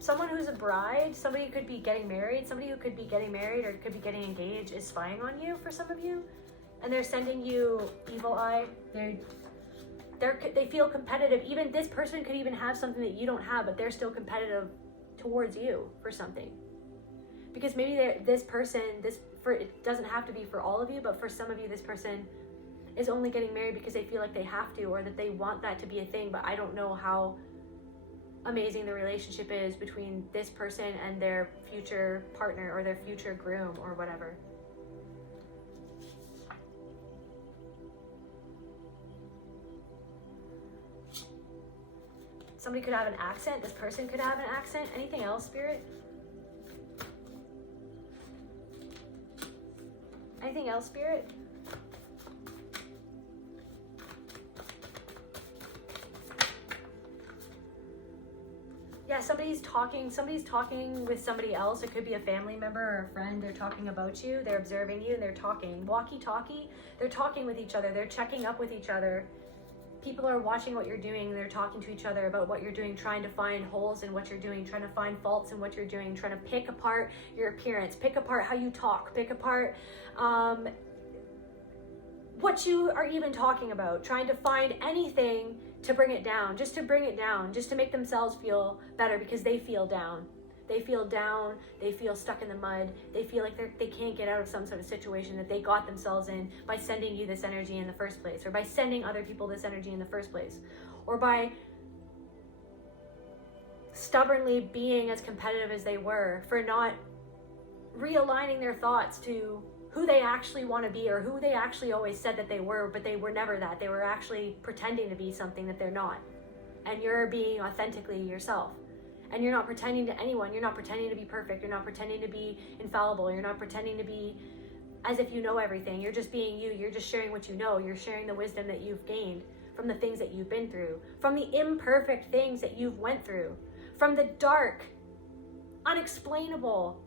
Someone who's a bride, somebody who could be getting married, somebody who could be getting married or could be getting engaged is spying on you for some of you. And they're sending you evil eye. They feel competitive. Even this person could even have something that you don't have, but they're still competitive towards you for something. Because maybe it doesn't have to be for all of you, but for some of you, this person is only getting married because they feel like they have to, or that they want that to be a thing. But I don't know how amazing the relationship is between this person and their future partner or their future groom or whatever. Somebody could have an accent. This person could have an accent. Anything else, Spirit? Anything else, Spirit? Yeah, somebody's talking with somebody else. It could be a family member or a friend. They're talking about you. They're observing you and they're talking. Walkie-talkie. They're talking with each other. They're checking up with each other. People are watching what you're doing. They're talking to each other about what you're doing, trying to find holes in what you're doing, trying to find faults in what you're doing, trying to pick apart your appearance, pick apart how you talk, pick apart what you are even talking about, trying to find anything to bring it down, just to make themselves feel better, because they feel down. They feel down, they feel stuck in the mud, they feel like they can't get out of some sort of situation that they got themselves in by sending you this energy in the first place, or by sending other people this energy in the first place, or by stubbornly being as competitive as they were, for not realigning their thoughts to who they actually want to be, or who they actually always said that they were, but they were never that. They were actually pretending to be something that they're not. And you're being authentically yourself. And you're not pretending to anyone. You're not pretending to be perfect. You're not pretending to be infallible. You're not pretending to be as if you know everything. You're just being you. You're just sharing what you know. You're sharing the wisdom that you've gained from the things that you've been through, from the imperfect things that you've went through, from the dark, unexplainable,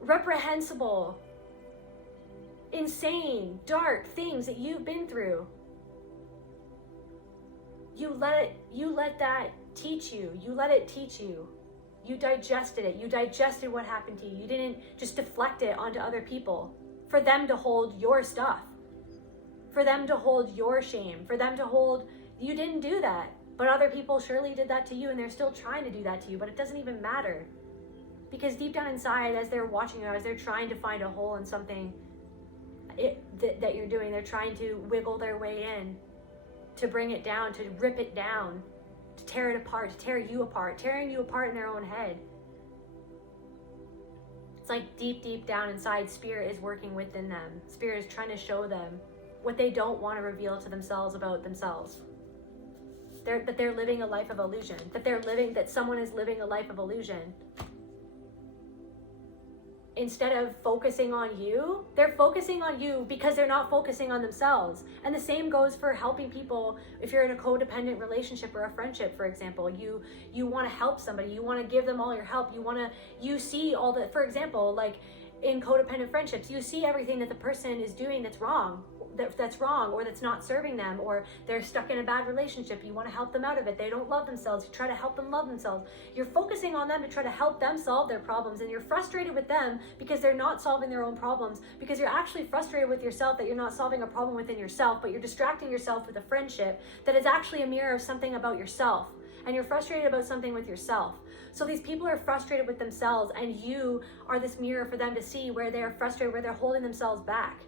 reprehensible, insane, dark things that you've been through. You let that teach you. You let it teach you. You digested it. You digested what happened to you. You didn't just deflect it onto other people for them to hold your stuff, for them to hold your shame, for them to hold, you didn't do that. But other people surely did that to you, and they're still trying to do that to you, but it doesn't even matter. Because deep down inside, as they're watching you, as they're trying to find a hole in something that you're doing, they're trying to wiggle their way in, to bring it down, to rip it down, to tear it apart, to tear you apart, tearing you apart in their own head. It's like deep down inside, Spirit is working within them. Spirit is trying to show them what they don't want to reveal to themselves about themselves. That they're living a life of illusion, that someone is living a life of illusion instead of focusing on you, they're focusing on you because they're not focusing on themselves. And the same goes for helping people. If you're in a codependent relationship or a friendship, for example, you want to help somebody, you want to give them all your help, you see all the, for example, like in codependent friendships, you see everything that the person is doing that's wrong, or that's not serving them, or they're stuck in a bad relationship. You want to help them out of it. They don't love themselves. You try to help them love themselves. You're focusing on them to try to help them solve their problems, and you're frustrated with them because they're not solving their own problems, because you're actually frustrated with yourself that you're not solving a problem within yourself, but you're distracting yourself with a friendship that is actually a mirror of something about yourself, and you're frustrated about something with yourself. So these people are frustrated with themselves, and you are this mirror for them to see where they're frustrated, where they're holding themselves back.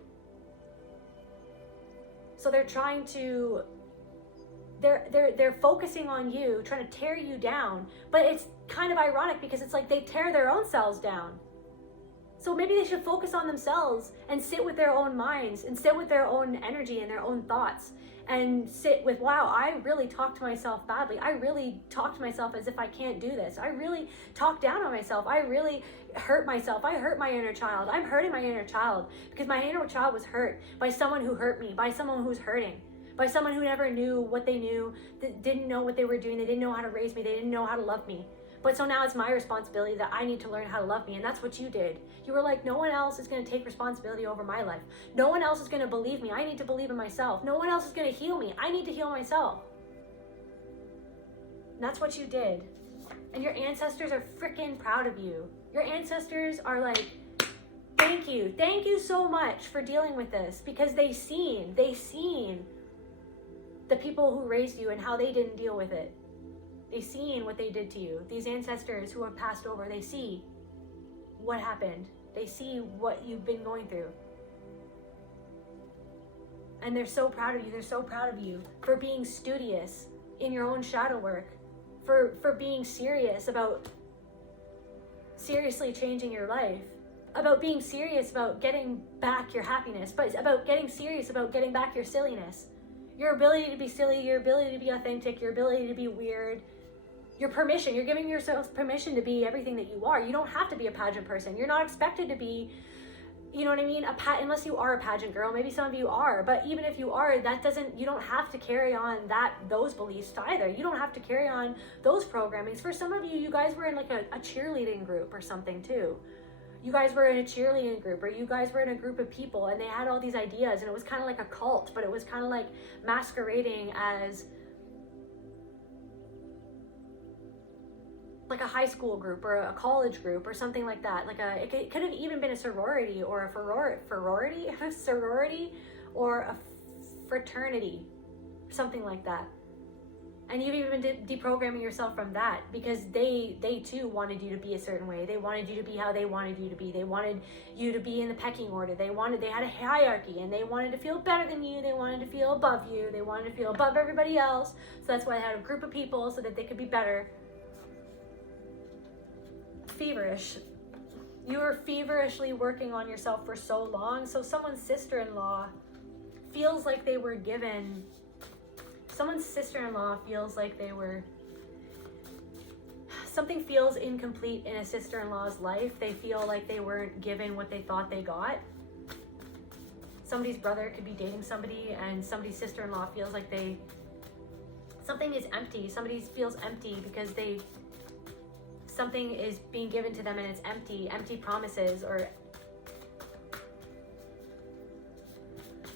So they're trying to, they're focusing on you, trying to tear you down. But it's kind of ironic because it's like they tear their own selves down. So maybe they should focus on themselves and sit with their own minds and sit with their own energy and their own thoughts, and sit with, wow, I really talk to myself badly. I really talk to myself as if I can't do this. I really talk down on myself. I really hurt myself. I hurt my inner child. I'm hurting my inner child because my inner child was hurt by someone who hurt me, by someone who's hurting, by someone who never knew what they knew, that didn't know what they were doing. They didn't know how to raise me. They didn't know how to love me. But so now it's my responsibility that I need to learn how to love me. And that's what you did. You were like, no one else is going to take responsibility over my life. No one else is going to believe me. I need to believe in myself. No one else is going to heal me. I need to heal myself. And that's what you did. And your ancestors are freaking proud of you. Your ancestors are like, thank you. Thank you so much for dealing with this, because they seen the people who raised you and how they didn't deal with it. They seen what they did to you. These ancestors who have passed over, they see what happened. They see what you've been going through. And they're so proud of you. They're so proud of you for being studious in your own shadow work, for being serious about seriously changing your life, about being serious about getting back your happiness, but about getting serious about getting back your silliness, your ability to be silly, your ability to be authentic, your ability to be weird. Your permission, you're giving yourself permission to be everything that you are. You don't have to be a pageant person. You're not expected to be, you know what I mean? Unless you are a pageant girl. Maybe some of you are, but even if you are, you don't have to carry on those beliefs either. You don't have to carry on those programmings. For some of you, you guys were in like a cheerleading group or something too. You guys were in a cheerleading group, or you guys were in a group of people and they had all these ideas, and it was kind of like a cult, but it was kind of like masquerading as like a high school group or a college group or something like that. It could have even been a sorority or a sorority or a fraternity, something like that. And you've even been deprogramming yourself from that, because they too wanted you to be a certain way. They wanted you to be how they wanted you to be. They wanted you to be in the pecking order. They had a hierarchy, and they wanted to feel better than you. They wanted to feel above you. They wanted to feel above everybody else. So that's why they had a group of people so that they could be better. Feverish. You were feverishly working on yourself for so long. So someone's sister-in-law feels like they were given. Someone's sister-in-law feels like they were. Something feels incomplete in a sister-in-law's life. They feel like they weren't given what they thought they got. Somebody's brother could be dating somebody, and somebody's sister-in-law feels like something is empty. Somebody feels empty because something is being given to them and it's empty promises or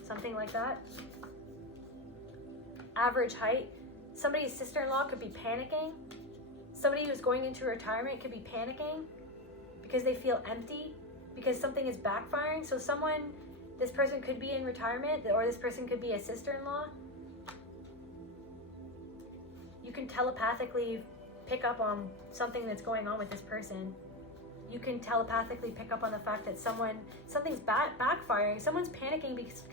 something like that. Average height. Somebody's sister-in-law could be panicking. Somebody who's going into retirement could be panicking because they feel empty, because something is backfiring. So this person could be in retirement, or this person could be a sister-in-law. You can telepathically pick up on something that's going on with this person. You can telepathically pick up on the fact that something's backfiring. Someone's panicking because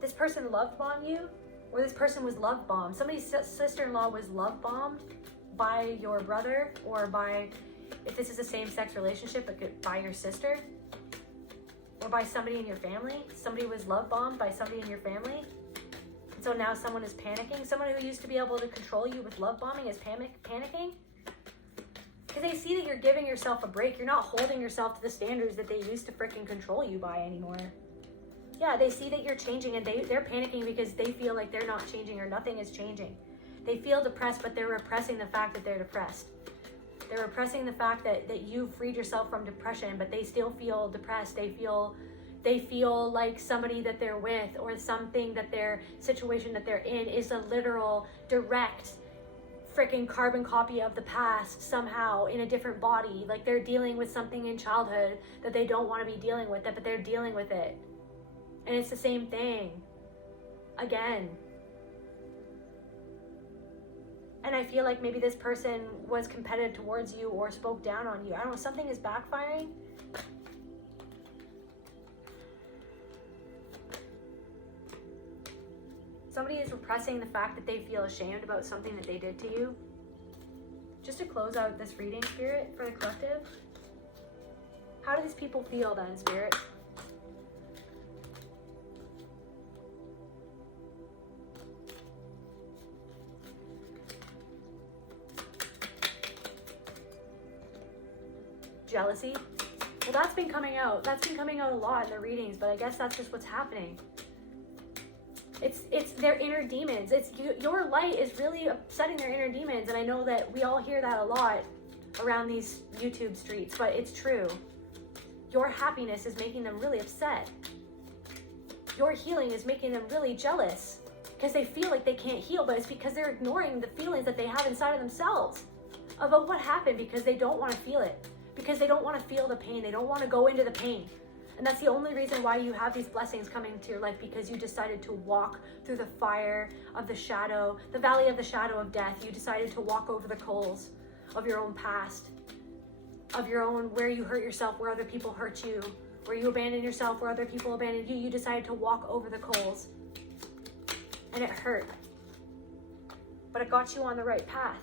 this person love bombed you, or this person was love bombed. Somebody's sister-in-law was love bombed by your brother, or by, if this is a same-sex relationship, it could by your sister, or by somebody in your family. Somebody was love bombed by somebody in your family. So now someone is panicking. Someone who used to be able to control you with love bombing is panicking. Because they see that you're giving yourself a break. You're not holding yourself to the standards that they used to freaking control you by anymore. Yeah, they see that you're changing, and they're panicking because they feel like they're not changing or nothing is changing. They feel depressed, but they're repressing the fact that they're depressed. They're repressing the fact that you freed yourself from depression, but they still feel depressed. They feel like somebody that they're with, or something that their situation that they're in is a literal, direct, freaking carbon copy of the past somehow in a different body. Like they're dealing with something in childhood that they don't want to be dealing with it, but they're dealing with it. And it's the same thing again. And I feel like maybe this person was competitive towards you or spoke down on you. I don't know, something is backfiring. Somebody is repressing the fact that they feel ashamed about something that they did to you. Just to close out this reading, Spirit, for the collective. How do these people feel then, Spirit? Jealousy? Well, that's been coming out. That's been coming out a lot in the readings, but I guess that's just what's happening. It's their inner demons. It's your light is really upsetting their inner demons, and I know that we all hear that a lot around these YouTube streets, but it's true. Your happiness is making them really upset. Your healing is making them really jealous because they feel like they can't heal, but it's because they're ignoring the feelings that they have inside of themselves about what happened, because they don't want to feel it. Because they don't want to feel the pain. They don't want to go into the pain. And that's the only reason why you have these blessings coming into your life, because you decided to walk through the fire of the shadow, the valley of the shadow of death. You decided to walk over the coals of your own past, of your own, where you hurt yourself, where other people hurt you, where you abandoned yourself, where other people abandoned you. You decided to walk over the coals. And it hurt. But it got you on the right path.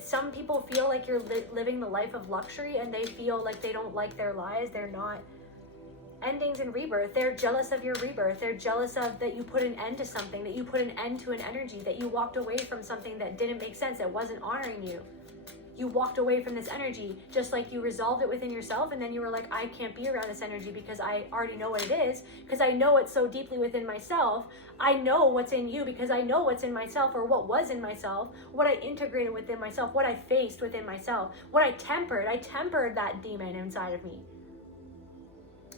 Some people feel like you're living the life of luxury, and they feel like they don't like their lives. They're not. Endings and rebirth. They're jealous of your rebirth. They're jealous of that you put an end to something, that you put an end to an energy, that you walked away from something that didn't make sense, that wasn't honoring you. You walked away from this energy, just like you resolved it within yourself, and then you were like, I can't be around this energy because I already know what it is, because I know it so deeply within myself. I know what's in you because I know what's in myself, or what was in myself, what I integrated within myself, what I faced within myself, what I tempered. I tempered that demon inside of me.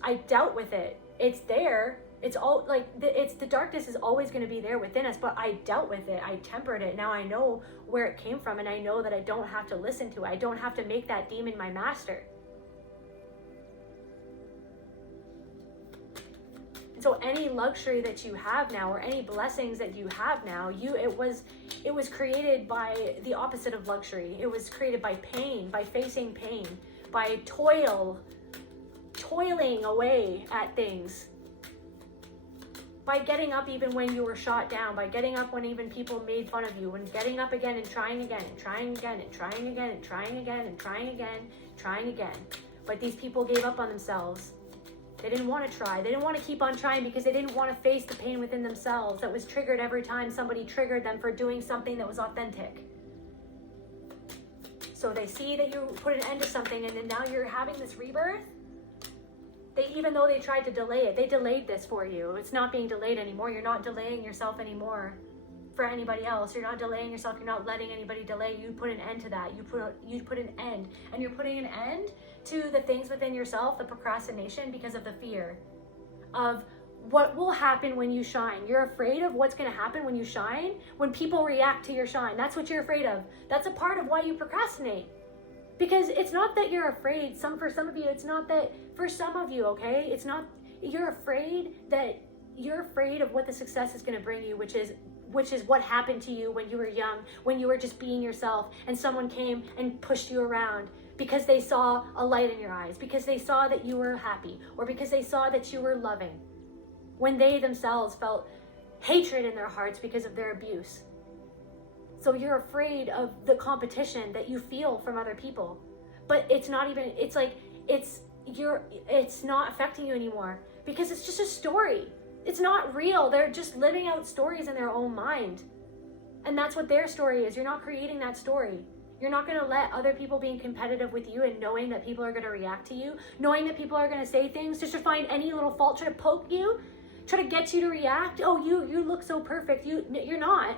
I dealt with it. It's there. It's all like the darkness is always going to be there within us, but I dealt with it. I tempered it. Now I know where it came from, and I know that I don't have to listen to it. I don't have to make that demon my master. And so any luxury that you have now, or any blessings that you have now, it was created by the opposite of luxury. It was created by pain, by facing pain, by toiling away at things. By getting up even when you were shot down, by getting up when even people made fun of you, and getting up again and trying again and trying again and trying again and trying again and trying again, trying again. But these people gave up on themselves. They didn't want to try. They didn't want to keep on trying because they didn't want to face the pain within themselves that was triggered every time somebody triggered them for doing something that was authentic. So they see that you put an end to something, and then now you're having this rebirth. Even though they tried to delay it, they delayed this for you. It's not being delayed anymore. You're not delaying yourself anymore for anybody else. You're not delaying yourself. You're not letting anybody delay. You put an end to that. You put an end, and you're putting an end to the things within yourself, the procrastination, because of the fear of what will happen when you shine. You're afraid of what's going to happen when you shine, when people react to your shine. That's what you're afraid of. That's a part of why you procrastinate. Because it's not that you're afraid. For some of you, it's not that. For some of you, okay, it's not. You're afraid of what the success is going to bring you, which is what happened to you when you were young, when you were just being yourself, and someone came and pushed you around because they saw a light in your eyes, because they saw that you were happy, or because they saw that you were loving, when they themselves felt hatred in their hearts because of their abuse. So you're afraid of the competition that you feel from other people. But it's not even, it's like, it's not affecting you anymore because it's just a story. It's not real. They're just living out stories in their own mind. And that's what their story is. You're not creating that story. You're not going to let other people being competitive with you and knowing that people are going to react to you, knowing that people are going to say things just to find any little fault, try to poke you, try to get you to react. Oh, you look so perfect. You're not.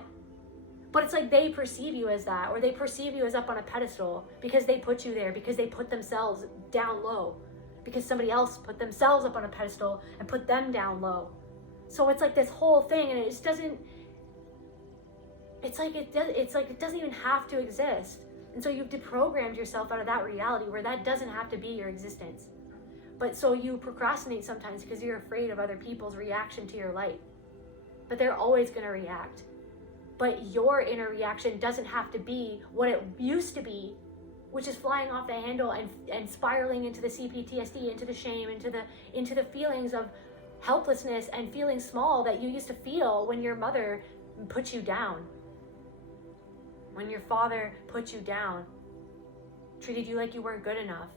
But it's like they perceive you as that, or they perceive you as up on a pedestal because they put you there, because they put themselves down low, because somebody else put themselves up on a pedestal and put them down low. So it's like this whole thing, and it just doesn't, it's like it doesn't even have to exist. And so you've deprogrammed yourself out of that reality where that doesn't have to be your existence. But so you procrastinate sometimes because you're afraid of other people's reaction to your light. But they're always going to react. But your inner reaction doesn't have to be what it used to be, which is flying off the handle and spiraling into the CPTSD, into the shame, into the feelings of helplessness and feeling small that you used to feel when your mother put you down. When your father put you down, treated you like you weren't good enough.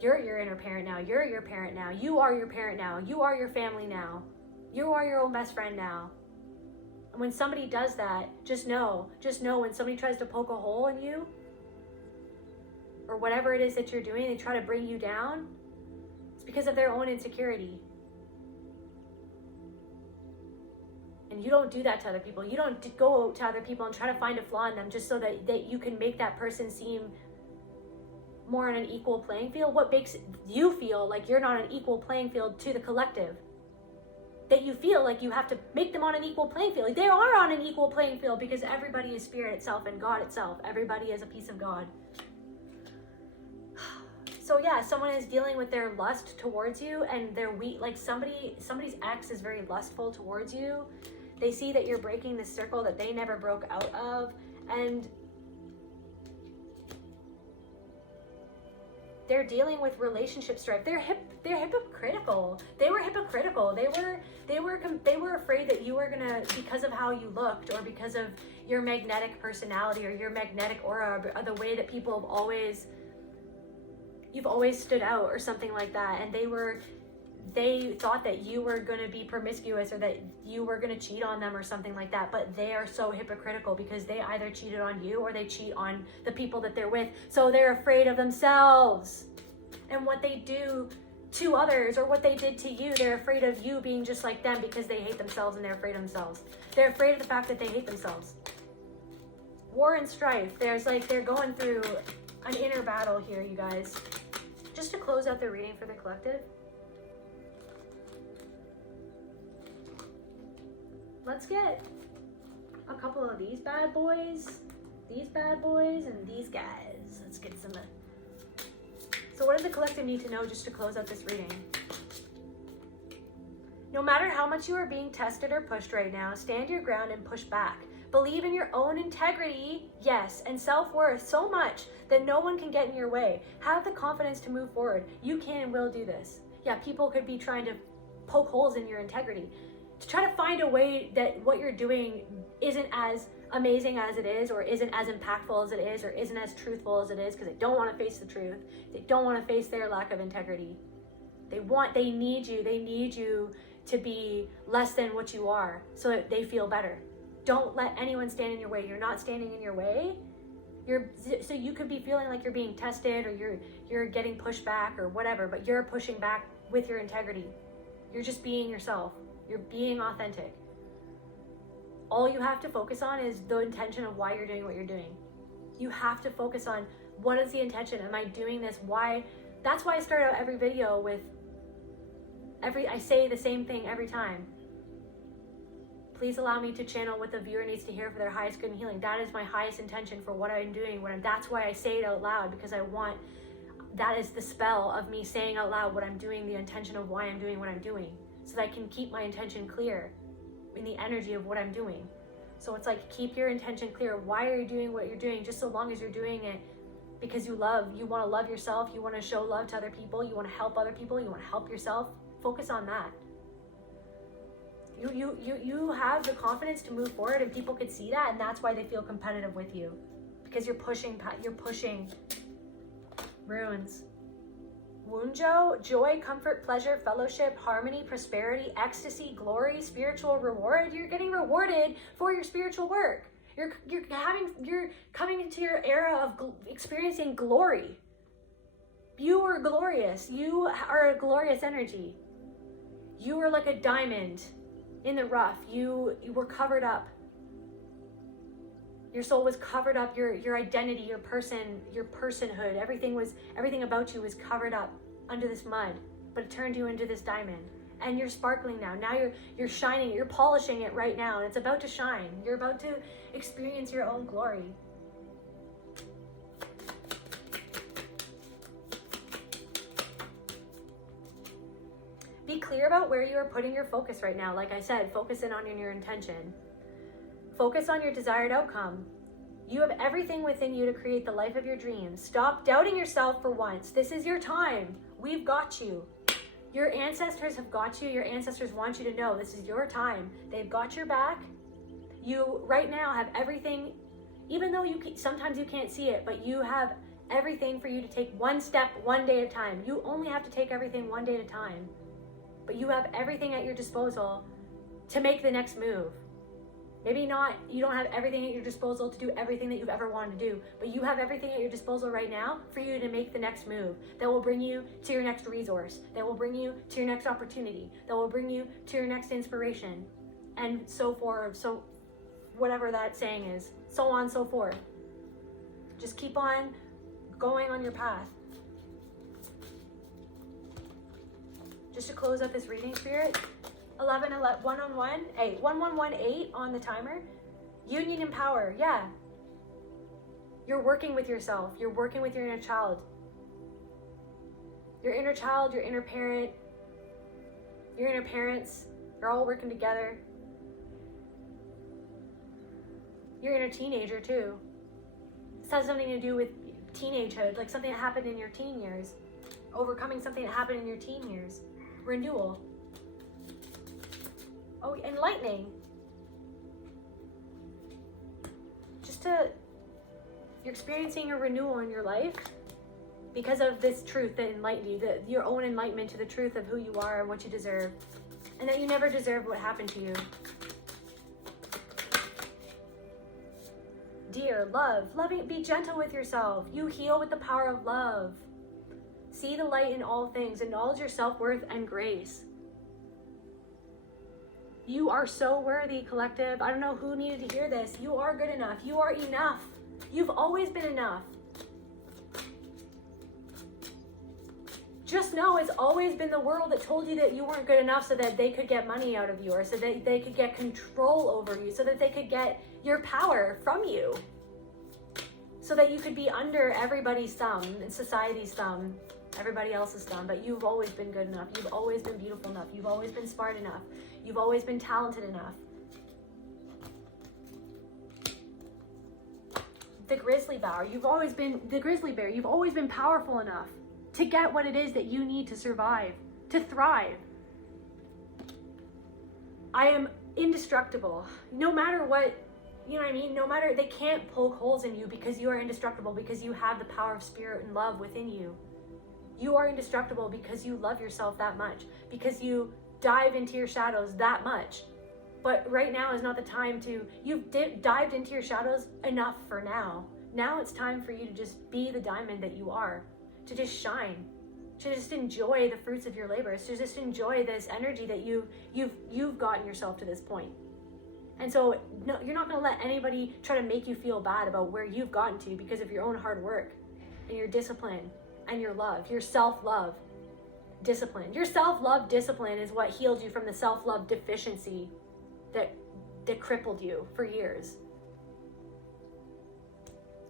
You're your inner parent now. You're your parent now. You are your parent now. You are your family now. You are your own best friend now. And when somebody does that, just know when somebody tries to poke a hole in you, or whatever it is that you're doing, they try to bring you down, it's because of their own insecurity. And you don't do that to other people. You don't go to other people and try to find a flaw in them just so that you can make that person seem more on an equal playing field. What makes you feel like you're not on an equal playing field to the collective? That you feel like you have to make them on an equal playing field. They are on an equal playing field because everybody is spirit itself and God itself. Everybody is a piece of God. So yeah, someone is dealing with their lust towards you and they're weak. Like somebody's ex is very lustful towards you. They see that you're breaking this circle that they never broke out of, and they're dealing with relationship strife. They're hypocritical. They were hypocritical. They were afraid that you were gonna, because of how you looked, or because of your magnetic personality or your magnetic aura, or the way that people have you've always stood out or something like that, and they thought that you were going to be promiscuous or that you were going to cheat on them or something like that. But they are so hypocritical because they either cheated on you or they cheat on the people that they're with. So they're afraid of themselves and what they do to others, or what they did to you. They're afraid of you being just like them because they hate themselves and they're afraid of themselves. They're afraid of the fact that they hate themselves. War and strife. They're going through an inner battle here, you guys. Just to close out the reading for the collective, let's get a couple of these bad boys, and these guys. Let's get some. So what does the collective need to know just to close out this reading? No matter how much you are being tested or pushed right now, stand your ground and push back. Believe in your own integrity, yes, and self-worth so much that no one can get in your way. Have the confidence to move forward. You can and will do this. Yeah, people could be trying to poke holes in your integrity, to try to find a way that what you're doing isn't as amazing as it is, or isn't as impactful as it is, or isn't as truthful as it is, because they don't want to face the truth. They don't want to face their lack of integrity. They need you to be less than what you are so that they feel better. Don't let anyone stand in your way. You're not standing in your way. So you could be feeling like you're being tested, or you're getting pushed back or whatever, but you're pushing back with your integrity. You're just being yourself. You're being authentic. All you have to focus on is the intention of why you're doing what you're doing. You have to focus on, what is the intention? Am I doing this? Why? That's why I start out every video with I say the same thing every time. Please allow me to channel what the viewer needs to hear for their highest good and healing. That is my highest intention for what I'm doing. That's why I say it out loud, because that is the spell of me saying out loud what I'm doing, the intention of why I'm doing what I'm doing, so that I can keep my intention clear in the energy of what I'm doing. So it's like, keep your intention clear. Why are you doing what you're doing? Just so long as you're doing it because you want to love yourself, you want to show love to other people, you want to help other people, you want to help yourself. Focus on that. You have the confidence to move forward, and people could see that, and that's why they feel competitive with you, because you're pushing runes. Wunjo, joy, comfort, pleasure, fellowship, harmony, prosperity, ecstasy, glory, spiritual reward. You're getting rewarded for your spiritual work. You're coming into your era of experiencing glory. You are glorious. You are a glorious energy. You are like a diamond in the rough. You were covered up. Your soul was covered up. Your identity, your personhood, everything about you was covered up under this mud, but it turned you into this diamond. And you're sparkling now. Now you're shining. You're polishing it right now, and it's about to shine. You're about to experience your own glory. Be clear about where you are putting your focus right now. Like I said, focus in on your intention. Focus on your desired outcome. You have everything within you to create the life of your dreams. Stop doubting yourself for once. This is your time. We've got you. Your ancestors have got you. Your ancestors want you to know this is your time. They've got your back. You right now have everything, even though sometimes you can't see it, but you have everything for you to take one step, one day at a time. You only have to take everything one day at a time. But you have everything at your disposal to make the next move. Maybe not, you don't have everything at your disposal to do everything that you've ever wanted to do, but you have everything at your disposal right now for you to make the next move that will bring you to your next resource, that will bring you to your next opportunity, that will bring you to your next inspiration, and so forth. So whatever that saying is, so on, so forth. Just keep on going on your path. Just to close up this reading, Spirit, 1118 on the timer. Union and power, yeah. You're working with yourself. You're working with your inner child. Your inner child, your inner parent, your inner parents, you're all working together. Your inner teenager too. This has something to do with teenagehood, like something that happened in your teen years. Overcoming something that happened in your teen years. Renewal. Oh, enlightening. You're experiencing a renewal in your life because of this truth that enlightened you, your own enlightenment to the truth of who you are and what you deserve, and that you never deserved what happened to you. Dear, loving, be gentle with yourself. You heal with the power of love. See the light in all things. Acknowledge your self-worth and grace. You are so worthy, collective. I don't know who needed to hear this. You are good enough. You are enough. You've always been enough. Just know it's always been the world that told you that you weren't good enough so that they could get money out of you, or so that they could get control over you, so that they could get your power from you, so that you could be under everybody's thumb and society's thumb, everybody else's thumb. But you've always been good enough. You've always been beautiful enough. You've always been smart enough. You've always been talented enough. The grizzly bear, you've always been powerful enough to get what it is that you need to survive, to thrive. I am indestructible. No matter what, you know what I mean? No matter, they can't poke holes in you because you are indestructible, because you have the power of spirit and love within you. You are indestructible because you love yourself that much, because you dive into your shadows that much. But right now is not the time to, you've dived into your shadows enough for now. Now it's time for you to just be the diamond that you are, to just shine, to just enjoy the fruits of your labors, to just enjoy this energy that you've gotten yourself to this point. And so no, you're not going to let anybody try to make you feel bad about where you've gotten to because of your own hard work and your discipline and your love, your self-love discipline. Your self-love discipline is what healed you from the self-love deficiency that crippled you for years.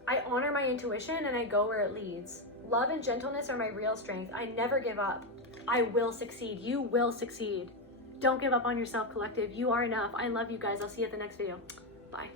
I honor my intuition and I go where it leads. Love and gentleness are my real strength. I never give up. I will succeed. You will succeed. Don't give up on yourself, collective. You are enough. I love you guys. I'll see you at the next video. Bye.